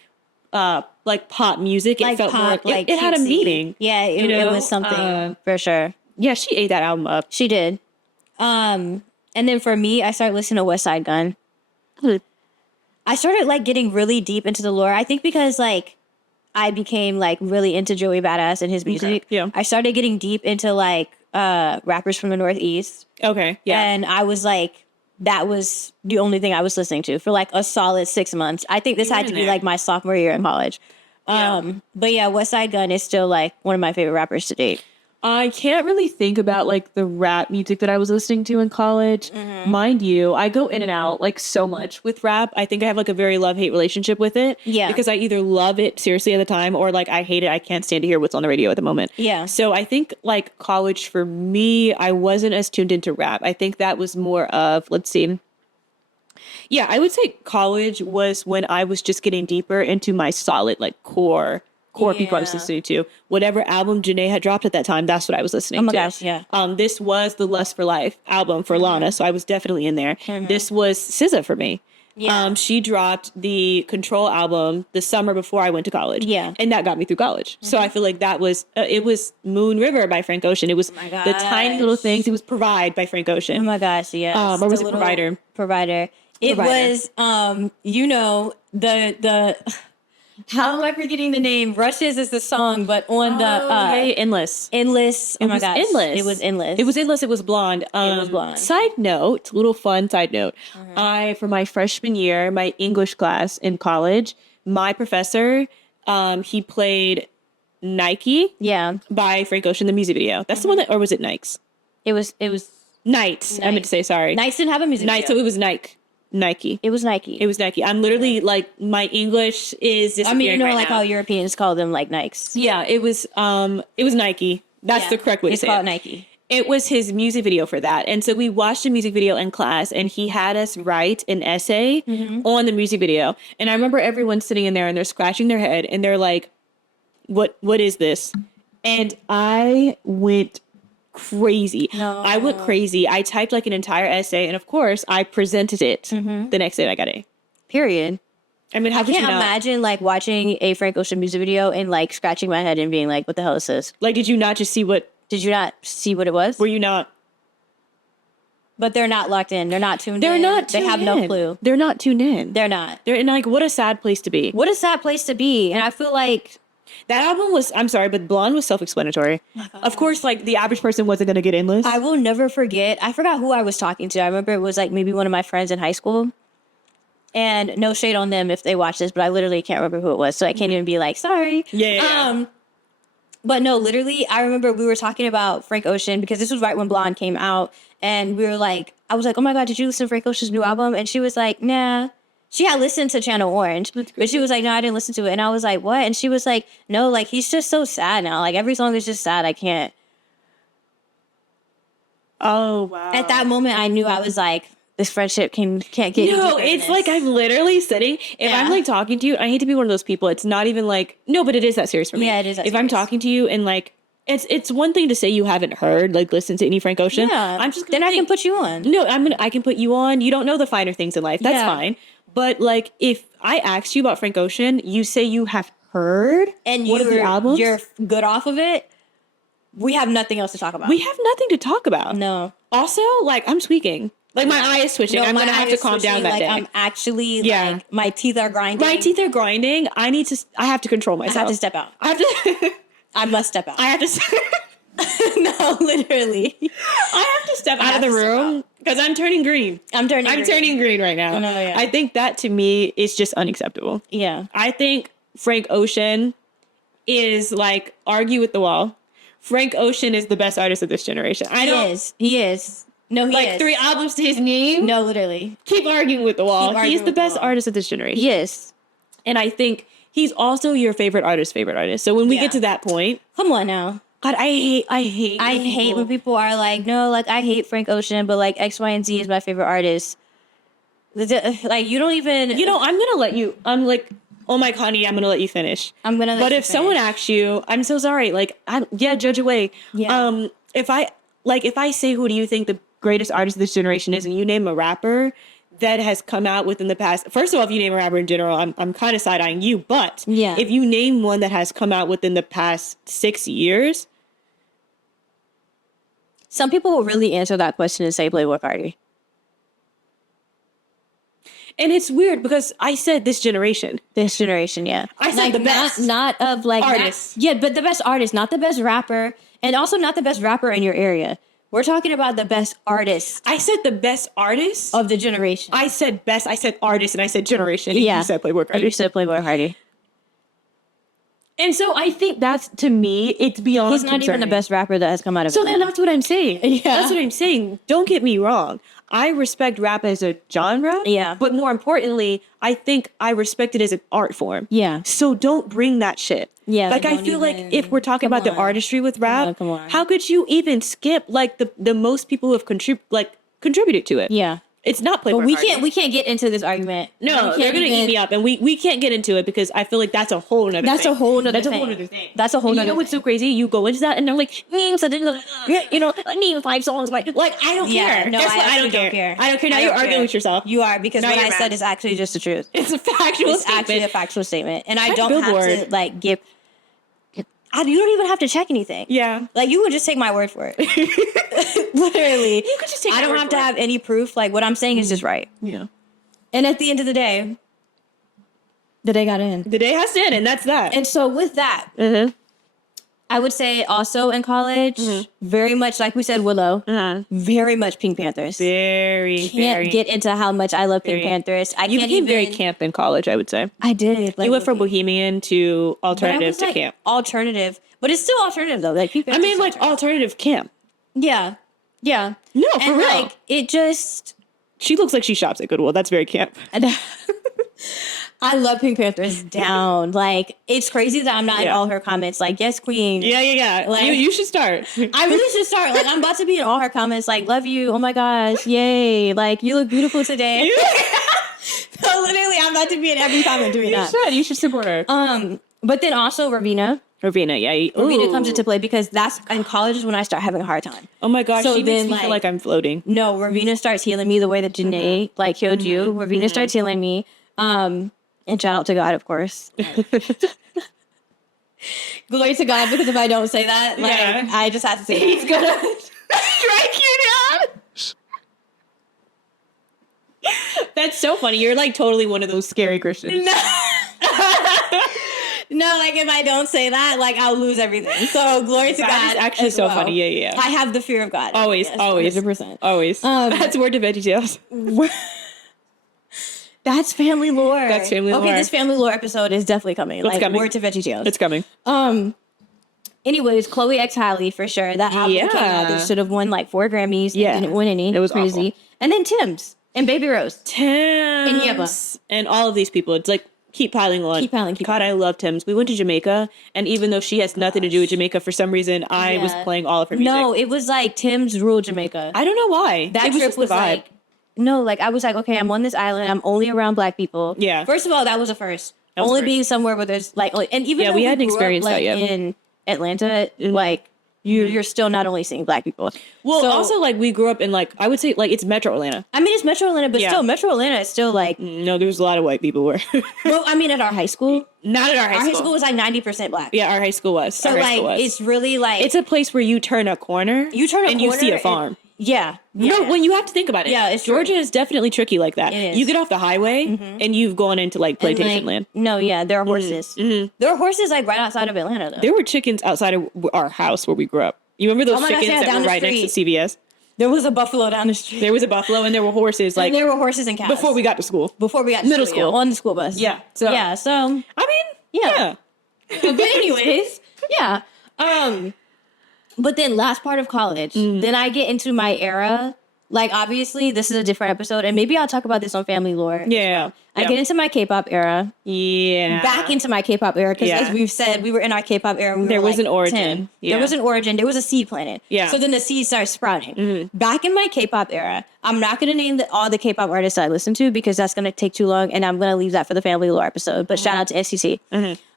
pop music. It Like felt pop, more, like it had a cutesy. meaning. Yeah, it, you know? it was something for sure. Yeah, she ate that album up. She did. And then for me, I started listening to West Side Gun. I started like getting really deep into the lore. I think because like I became like really into Joey Badass and his music. yeah. I started getting deep into like rappers from the Northeast. Okay. Yeah. And I was like, that was the only thing I was listening to for like a solid 6 months. I think this You were had to in be there. like my sophomore year in college. But yeah, West Side Gun is still like one of my favorite rappers to date. I can't really think about like the rap music that I was listening to in college. Mind you, I go in and out like so much with rap. I think I have like a very love-hate relationship with it. Yeah. Because I either love it seriously at the time or like I hate it. I can't stand to hear what's on the radio at the moment. Yeah. So I think like college for me, I wasn't as tuned into rap. I think that was more of, let's see. Yeah, I would say college was when I was just getting deeper into my solid like core core people I was listening to. Whatever album Jhene had dropped at that time, that's what I was listening to. Oh my gosh, yeah. This was the Lust for Life album for Lana, so I was definitely in there. This was SZA for me. Yeah. She dropped the Control album the summer before I went to college. Yeah. And that got me through college. So I feel like that was, it was Moon River by Frank Ocean. It was my the Tiny Little Things. It was Provide by Frank Ocean. Oh my gosh, yeah. Or was it Provider? Provider. It was, you know, the how am I forgetting the name? Rushes is the song, but on Endless. Endless. Oh my gosh. Endless. It was Endless. It was Endless. It was Blonde. It was Blonde. Side note, little fun side note. For my freshman year, my English class in college, my professor, he played Nike by Frank Ocean, the music video. That's the one that, or was it Nikes? It was Nights. I meant to say, sorry. Nights didn't have a music Nights, video. so it was Nike. It was Nike. It was Nike. I'm literally like, my English is disappearing. I mean, you know, right like now. how Europeans call them like Nikes. Yeah, it was Nike. That's the correct way to say it. It's called Nike. It was his music video for that. And so we watched a music video in class, and he had us write an essay on the music video. And I remember everyone sitting in there and they're scratching their head and they're like, what is this? And I went crazy. I went crazy. I typed like an entire essay, and of course I presented it the next day and I got A. Period. I mean, how I could you can't not? imagine like watching a Frank Ocean music video and like scratching my head and being like, what the hell is this? Like, did you not just see what? Did you not see what it was? Were you not? But they're not locked in. They're not tuned in. They're not. They have no clue. They're not tuned in. They're not. They're in, like, what a sad place to be. What a sad place to be. And I feel like that album was, I'm sorry, but Blonde was self-explanatory. Of course, like, the average person wasn't going to get Endless. I will never forget. I forgot who I was talking to. I remember it was like maybe one of my friends in high school. And no shade on them if they watch this, but I literally can't remember who it was. So I can't even be like, sorry. Yeah. But no, literally, I remember we were talking about Frank Ocean because this was right when Blonde came out. And we were like, I was like, oh my God, did you listen to Frank Ocean's new album? And she was like, nah. She had listened to Channel Orange, but she was like, no, I didn't listen to it. And I was like, what? And she was like, no, like, he's just so sad now. Like, every song is just sad. I can't. Oh, wow. At that moment, I knew I was like, this friendship can't get any No, deeper than it's this. like I'm literally sitting. If I'm like talking to you, I hate to be one of those people. It's not even like, no, but it is that serious for me. Yeah, it is that If I'm serious. talking to you and like, it's one thing to say you haven't heard, like listen to any Frank Ocean. Yeah, I'm just then I can put you on. No, I can put you on. You don't know the finer things in life. That's fine. But like, if I asked you about Frank Ocean, you say you have heard And one of the albums. you're good off of it. We have nothing else to talk about. We have nothing to talk about. No. Also, like, I'm tweaking. Like, my eye is twitching. No, I'm my gonna have eye to is calm down twitching, that like, day. I'm actually Yeah. like my teeth are grinding. My teeth are grinding. I have to control I myself. have to step out. I have to. I must step out. I have to. No, literally. I have to step out of the room because I'm turning green. I'm turning green right now. No, yeah. I think that to me is just unacceptable. Yeah. I think Frank Ocean is like argue with the wall. Frank Ocean is the best artist of this generation. He is. No, he like is. 3 albums to his name. No, literally. Keep arguing with the wall. Keep arguing He's the with the best wall. artist of this generation. He is. And I think he's also your favorite artist. So when we Yeah. get to that point, Come on now. God, I hate when people are like, no, like I hate Frank Ocean, but like X, Y, and Z is my favorite artist. Like you don't even. You know, I'm gonna let you. I'm like, oh my Connie, I'm gonna let you finish. I'm gonna. But if someone asks you, I'm so sorry. Like, judge away. Yeah. If I say, who do you think the greatest artist of this generation is, and you name a rapper that has come out within the past. First of all, if you name a rapper in general, I'm kind of side eyeing you. But Yeah. if you name one that has come out within the past 6 years, some people will really answer that question and say Playboy Cardi. and it's weird because I said this generation. This generation, yeah. I said the best not of like artists. Yeah, but the best artist, not the best rapper, and also not the best rapper in your area. We're talking about the best artist I said the best artist. of the generation. I said best. I said artist, and I said generation. Yeah. You said Playboy Cardi. You said Playboy Cardi. And so I think that's, to me, it's beyond He's not even the concerning. best rapper that has come out of So it. then that's what I'm saying. Yeah. That's what I'm saying. Don't get me wrong. I respect rap as a genre. Yeah. But more importantly, I think I respect it as an art form. Yeah. So don't bring that shit. Yeah, Like, I don't feel like even- if we're talking come about the on. artistry with rap, Come on. how could you even skip, like, the most people who have contributed to it? Yeah. It's not Playboy But we Cardi. can't get into this argument. No, they're gonna eat me up, and we can't get into it because I feel like that's a whole nother. That's thing. a whole nother That's thing. a whole nother thing. That's a whole And nother you know what's so crazy? You go into that and they're like, I need 5 songs. Like I don't care. No, Guess what? I don't actually care. I don't care. Now you're arguing with yourself. You are, because Now what you're I mad. said is actually just the truth. It's a factual It's actually statement. a factual statement, and I Check don't have Billboard. to like give. You don't even have to check anything. Yeah. Like you would just take my word for it. Literally, You could just take I my don't word have for to it. have any proof. Like what I'm saying is just right. Yeah. And at the end of the day, the day got in. The day has to end, and that's that. And so with that, Mm-hmm. I would say also in college, very much like we said, Willow, very much Pink Panthers. Very, Can't very. get into how much I love Pink very- Panthers. I You can't became even, very camp in college, I would say. I did. Like, You went from low-key. bohemian to But I alternative was, to like, camp. alternative, but it's still alternative though. Like Pink I Panthers mean, is like alternative camp. yeah. No, for And real. like it just. She looks like she shops at Goodwill. That's very camp. I love Pink Panthers down. Like it's crazy that I'm not in Yeah. all her comments. Like yes, queen. Yeah. Like- you should start. I really should start. Like I'm about to be in all her comments. Like love you. Oh my gosh, yay! Like you look beautiful today. So literally, I'm about to be in every comment doing that. You should support her. But then also Ravina. Ravina, yeah. Ravina Ooh. comes into play because that's in college is when I start having a hard time. Oh my gosh, So she makes then, me feel like- like I'm floating. No, Ravina starts healing me the way that Jhene like healed you. Ravina starts healing me. And shout out to God, of course. Glory to God, because if I don't say that, like Yeah. I just have to say he's gonna Strike you down. That's so funny. You're like totally one of those scary Christians. No, like if I don't say that, like I'll lose everything. So glory to God. That is actually as so well. funny. Yeah. I have the fear of God. Always, Yes, always. 100%. Always. That's word to VeggieTales. That's family lore. That's family Okay, lore. this family lore episode is definitely coming. It's like coming. word to VeggieTales. It's coming. Anyways, Chloe X Halle for sure. That album came out. They should have won like 4 Grammys. Yeah. Didn't win any. It was crazy. awful. And then Tim's and Baby Rose. Tim's. Yeba. And all of these people. It's like, keep piling on. Keep piling, keep God, I love Tim's. We went to Jamaica, and even though she has nothing to do with Jamaica, for some reason, I was Yeah. playing all of her music. No, it was like Tim's rule Jamaica. I don't know why. That It was trip just was the vibe. like, no, like I was like, okay, I'm on this island. I'm only around Black people. Yeah. First of all, that was a first. That was Only first. being somewhere where there's like, and even Yeah, though we hadn't grew up, experienced that like, yet. in Atlanta, like you're still not only seeing Black people. Well, So- also, like, we grew up in, like, I would say, like, it's Metro Atlanta. I mean, it's Metro Atlanta, but Yeah. still, Metro Atlanta is still like. No, there was a lot of white people where. Well, I mean, at our high school, Not at our our high school was like 90% Black. Yeah, our high school was. So Our high like, school was. it's really like It's a place where you turn a corner. you turn a and corner you see a and- farm. yeah. No, yeah. when you have to think about it. Yeah, it's true. Georgia is definitely tricky like that. It is. You get off the highway and you've gone into like And, plantation like, land. No, yeah, there are horses. There are horses like right outside of Atlanta though. There were chickens outside of our house where we grew up. You remember those Oh my gosh, chickens yeah, that down were the right next to CVS? There was a buffalo down the street. There was a buffalo and there were horses like And there were horses and cows. before we got to school. Before we got to Middle school, yeah, school. on the school bus. Yeah, so- yeah. So, I mean, Yeah. but anyways, yeah. But then last part of college, then I get into my era. Like obviously, this is a different episode, and maybe I'll talk about this on Family Lore. Yeah. I get into my K-pop era. Yeah. Back into my K-pop era because, Yeah. as we've said, we were in our K-pop era. We There were was like an origin. 10. Yeah. There was an origin. There was a seed planted. Yeah. So then the seed started sprouting. Back in my K-pop era, I'm not going to name all the K-pop artists I listen to because that's going to take too long, and I'm going to leave that for the Family Lore episode. But shout out to SCT.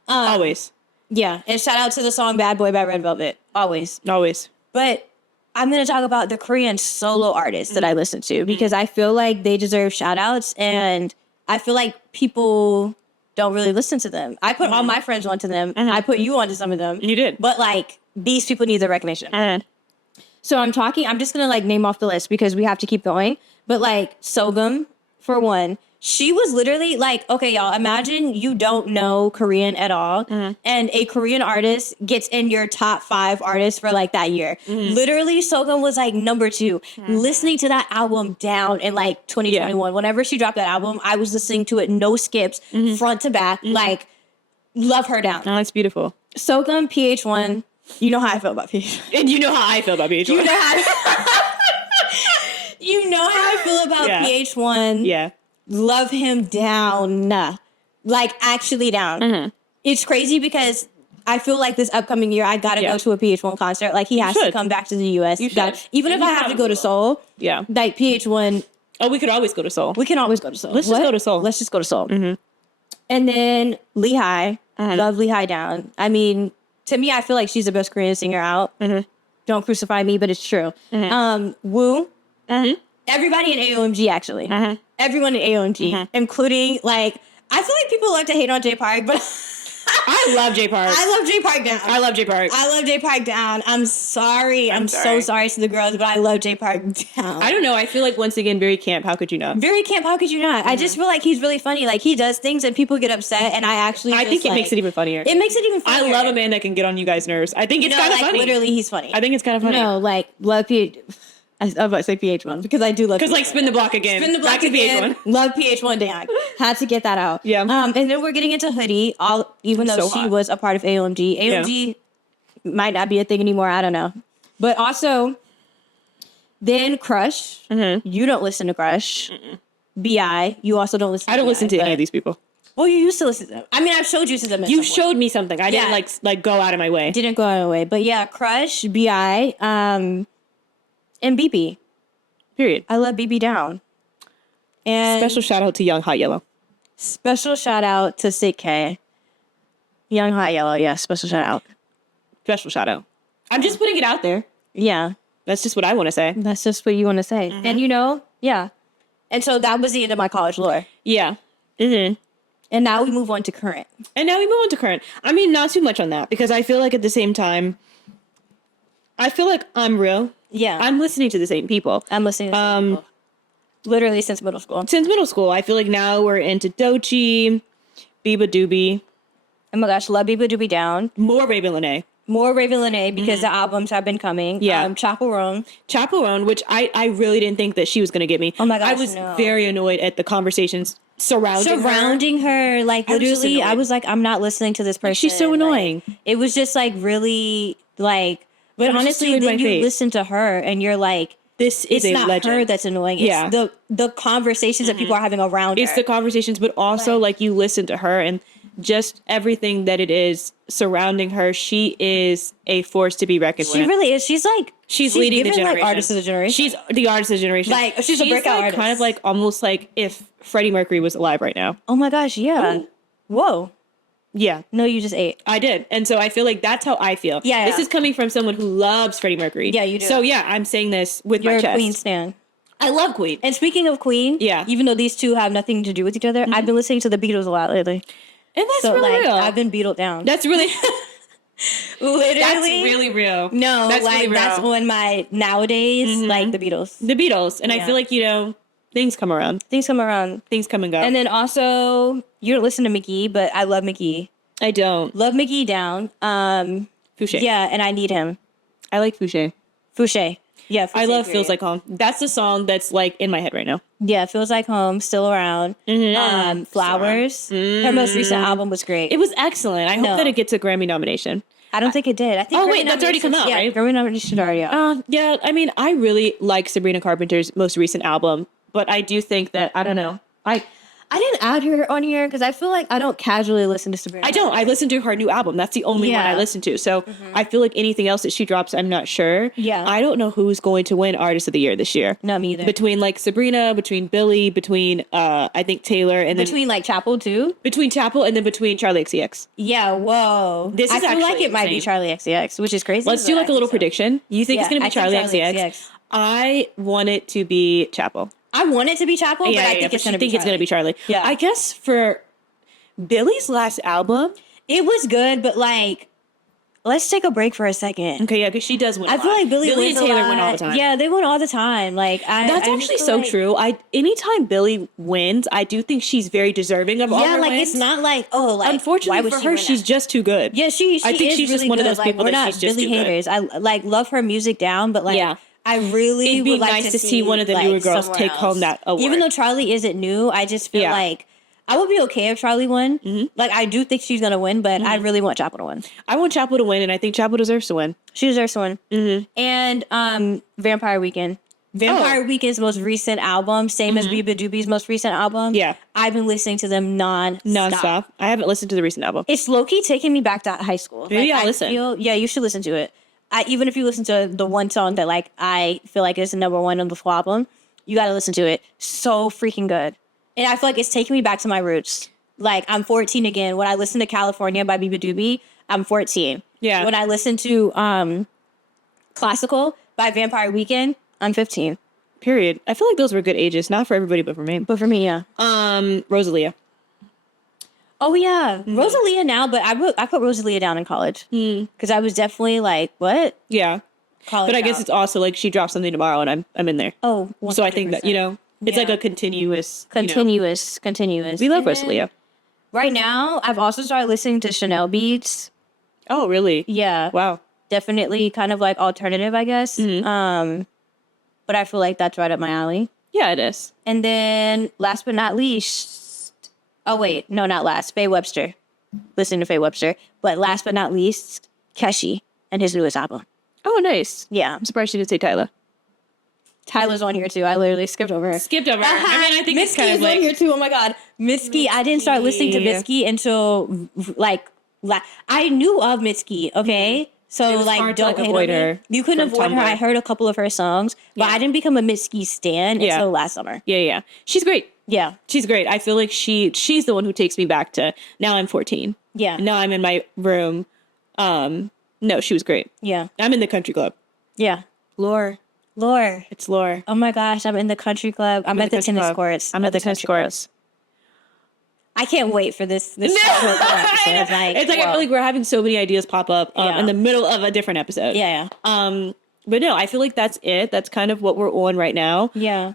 Always. Yeah, and shout out to the song "Bad Boy" by Red Velvet. Always. Always. But I'm going to talk about the Korean solo artists that I listen to because I feel like they deserve shout outs and I feel like people don't really listen to them. I put all my friends onto them. I put you onto some of them. You did. But like these people need the recognition. So I'm just going to like name off the list because we have to keep going. But like Sogum, for one, she was literally like, okay, y'all, imagine you don't know Korean at all. And a Korean artist gets in your top 5 artists for like that year. Literally, Sogum was like number 2. Listening to that album down in like 2021. Whenever she dropped that album, I was listening to it, no skips, front to back. Like, love her down. Oh, that's beautiful. Sogum, PH1. You know how I feel about PH1. And you know how I feel about BH1. You know how you know how I feel about Yeah. PH1. Yeah. Love him down. Like actually down. It's crazy because I feel like this upcoming year I gotta go to a PH1 concert. Like he has to should. come back to the US. You should. Even if And I you have to have go to to. Seoul, Yeah. like PH1 Oh, we could always go to Seoul. We can always go to Seoul. Let's just go to Seoul. Let's just go to Seoul. And then Lehigh. Love Lehigh down. I mean, to me, I feel like she's the best Korean singer out. Don't crucify me, but it's true. Woo. Everybody in AOMG, actually. Everyone in AOMG, including, like, I feel like people love to hate on J Park, but I love J Park. I love J Park down. I love J Park. I love J Park down. I'm sorry. I'm so sorry to the girls, but I love J Park down. I don't know. I feel like, once again, very camp. How could you not? Very camp. How could you not? I just feel like he's really funny. Like, he does things and people get upset, and I think it makes it even funnier. It makes it even funnier. I love a man that can get on you guys' nerves. I think it's kind of funny. Literally, he's funny. I think it's kind of funny. No, like, love PH. I was about to say PH1 because I do love. Because, like, spin the block again. Spin the block Back to again. PH1. Love PH1 down. Had to get that out. Yeah. And then we're getting into Hoodie. Even though So she hot. was a part of AOMG. AOMG might not be a thing anymore. I don't know. But also, then Crush. You don't listen to Crush. BI. You also don't listen. To I don't listen to any but- of these people. Well, you used to listen to them. I mean, I've showed you to them. You showed me something. I didn't like go out of my way. Didn't go out of the way, but yeah, Crush, BI, and BB. Period. I love BB down. And Special shout out to Young Hot Yellow. special shout out to Sick K. Young Hot Yellow, yeah, special shout out. Special shout out. I'm just putting it out there. Yeah, That's just what I want to say. that's just what you want to say. And yeah. And so that was the end of my college lore. Yeah. And now we move on to current. And now we move on to current. I mean, not too much on that because I feel like at the same time, I feel like I'm real. Yeah. I'm listening to the same people. I'm listening to some people. Literally since middle school. Since middle school, I feel like now we're into Doechii, Biba Doobie, Oh my gosh, love Biba Doobie Down. more Ravyn Lenae. More Ravyn Lenae because the albums have been coming. Yeah. Chaperone. Chaperone, which I really didn't think that she was going to get me. Oh my gosh, I was no. very annoyed at the conversations surrounding her. Like, I was just literally, I annoyed. was like, I'm not listening to this person. She's so Like, annoying. it was just like really like, but It was just honestly, doing then my you face. listen to her and you're like, This is it's a not legend. her that's annoying. It's Yeah. the conversations that people are having around It's her. the conversations, but also like you listen to her and just everything that it is surrounding her. She is a force to be reckoned She with. really is. She's leading the like generation. artist of the generation. She's the artist of the generation. Like, she's a breakout artist. Kind of like almost like if Freddie Mercury was alive right now. Oh my gosh, yeah. Whoa. Yeah, No, you just ate. I did. And so I feel like that's how I feel. Yeah, This yeah. is coming from someone who loves Freddie Mercury. Yeah, you do. So yeah, I'm saying this with You're my a chest. Queen stan. I love Queen. And speaking of Queen, Yeah. even though these two have nothing to do with each other, I've been listening to the Beatles a lot lately. And that's So really like, real. I've been Beatled down. That's really literally that's really real. No, that's like really real. that's on my nowadays, like the Beatles. The Beatles. And I Yeah. feel like, things come around. Things come around. Things come and go. And then also, you don't listen to Mk.gee, but I love Mk.gee. I don't. Love Mk.gee down. Foushee. Yeah, and I need him. I like Foushee. Foushee. Yeah, I Foushee, love period. Feels Like Home. That's the song that's like in my head right now. Yeah, Feels Like Home, Still Around. Flowers. Her most recent album was great. It was excellent. I hope No. that it gets a Grammy nomination. I don't think it did. I think. Oh, Grammy wait, that's already come nominations- out, right? Yeah, Grammy nominations are already out. Yeah, I mean, I really like Sabrina Carpenter's most recent album, but I do think that, I don't know. I didn't add her on here because I feel like I don't casually listen to Sabrina. I don't. I listened to her new album. That's the only one Yeah. I listened to. So I feel like anything else that she drops, I'm not sure. Yeah. I don't know who's going to win Artist of the Year this year. No, me either. Between like Sabrina, between Billie, between I think Taylor, and then Between like Chapel too. between Chapel, and then between Charlie XCX. Yeah. Whoa. This I is feel like actually it might be insane. Charlie XCX, which is crazy. Let's but do I like a little think so. prediction. You think it's Yeah, going to I be think Charlie Charlie XCX? XCX. I want it to be Chapel. I want it to be Chapel, but I think but it's going to think be. it's going to be Charlie. Yeah. I guess for Billie's last album. It was good, but like, let's take a break for a second. Okay, yeah, because she does win. I feel like Billie and wins Taylor a lot. win all the time. Yeah, they win all the time. Like, That's I actually feel so like- true. Anytime Billie wins, I do think she's very deserving of all Yeah, her like wins. it's not like like. Unfortunately why would for she her, win she's that? just too good. Yeah, she I think is she's just really one of good. those Like, people we're that not she's just Billie too good. haters. I like love her music down, but like Yeah. I really It'd be would like nice to see one of the like, newer girls somewhere take else. home that award. Even though Charlie isn't new, I just feel Yeah. like I would be okay if Charlie won. Mm-hmm. Like I do think she's gonna win, but I really want Chapel to win. I want Chapel to win, and I think Chapel deserves to win. She deserves to win. Mm-hmm. And Vampire Weekend. Vampire Weekend's most recent album, same as Biba Doobie's most recent album. Yeah. I've been listening to them Nonstop. I haven't listened to the recent album. It's low-key taking me back to high school. Maybe I'll I listen. yeah, you should listen to it. Even if you listen to the one song that like I feel like is the number one on the full album, You got to listen to it. So freaking good. And I feel like it's taking me back to my roots. Like, I'm 14 again. When I listen to California by Biba Doobie, I'm 14. Yeah. When I listen to Classical by Vampire Weekend, I'm 15. Period. I feel like those were good ages, not for everybody, but for me. But for me, yeah. Rosalia. Oh, yeah. Rosalia now, but I put Rosalia down in college. Because I was definitely like, what? Yeah. College But I guess out. it's also like she drops something tomorrow and I'm in there. Oh, 100%. So I think that, it's like Yeah. a continuous. Continuous. We love And then Rosalia. Right now, I've also started listening to Chanel beats. Oh, really? Yeah. Wow. Definitely kind of like alternative, I guess. But I feel like that's right up my alley. Yeah, it is. And then last but not least, oh wait, no, not last, Faye Webster. Listening to Faye Webster. But last but not least, Keshi and his newest album. Oh, nice. Yeah. I'm surprised she didn't say Tyler. Tyler's on here too. I literally skipped over her. Skipped over. I mean, I think it's kind of on like here too. Oh my god, Mitski. I didn't start listening to Mitski until I knew of Mitski. Okay, so It was like hard to, don't like, hate avoid on me. her You couldn't from avoid her. Tumblr. I heard a couple of her songs, but Yeah. I didn't become a Mitski stan Yeah. until last summer. Yeah. She's great. Yeah, She's great. I feel like she's the one who takes me back to now I'm 14. yeah, Now I'm in my room. No, she was great. yeah, I'm in the country club. yeah. Lore. It's Lore. Oh my gosh, I'm in the country club. I'm at the country tennis club. courts. I'm at the tennis country club. courts. I can't wait for this. This episode. It's like, It's like I whoa. feel like we're having so many ideas pop up Yeah. in the middle of a different episode. Yeah, But no, I feel like that's it. That's kind of what we're on right now. yeah.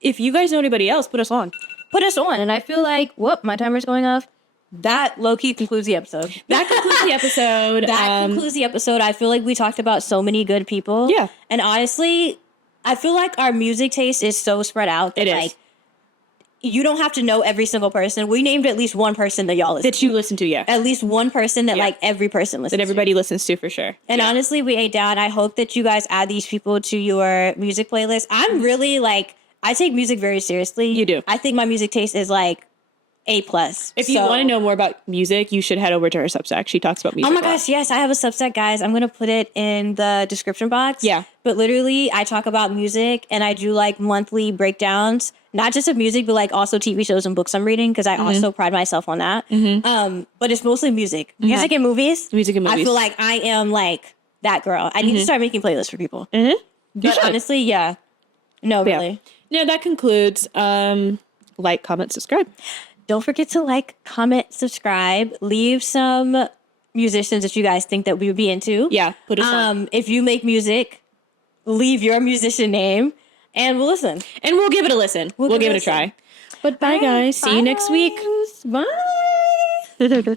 If you guys know anybody else, put us on. Put us on, and I feel like, whoop, my timer's going off. That low-key concludes the episode. That concludes the episode. That concludes the episode. I feel like we talked about so many good people. Yeah. And honestly, I feel like our music taste is so spread out that It is. like you don't have to know every single person. We named at least one person that y'all listen that you listen to, yeah. At least one person that Yeah. like every person listens That everybody listens to for sure. to. And honestly, we ain't down. I hope that you guys add these people to your music playlist. I'm really like, I take music very seriously. You do. I think my music taste is like A+. If you want to know more about music, you should head over to her Substack. She talks about music. Oh my a lot. gosh, yes, I have a Substack, guys. I'm going to put it in the description box. Yeah. But literally, I talk about music and I do like monthly breakdowns, not just of music, but like also TV shows and books I'm reading because I also pride myself on that. But it's mostly music. Music and movies. Music and I movies. feel like I am like that girl. I need to start making playlists for people. You But should. honestly, yeah. No, Yeah. really. No, that concludes. Like, comment, subscribe. Don't forget to like, comment, subscribe, leave some musicians that you guys think that we would be into. Yeah, put us on. If you make music, leave your musician name and we'll listen. And we'll give it a listen. We'll give it a try. But bye, guys. See you next week. Bye.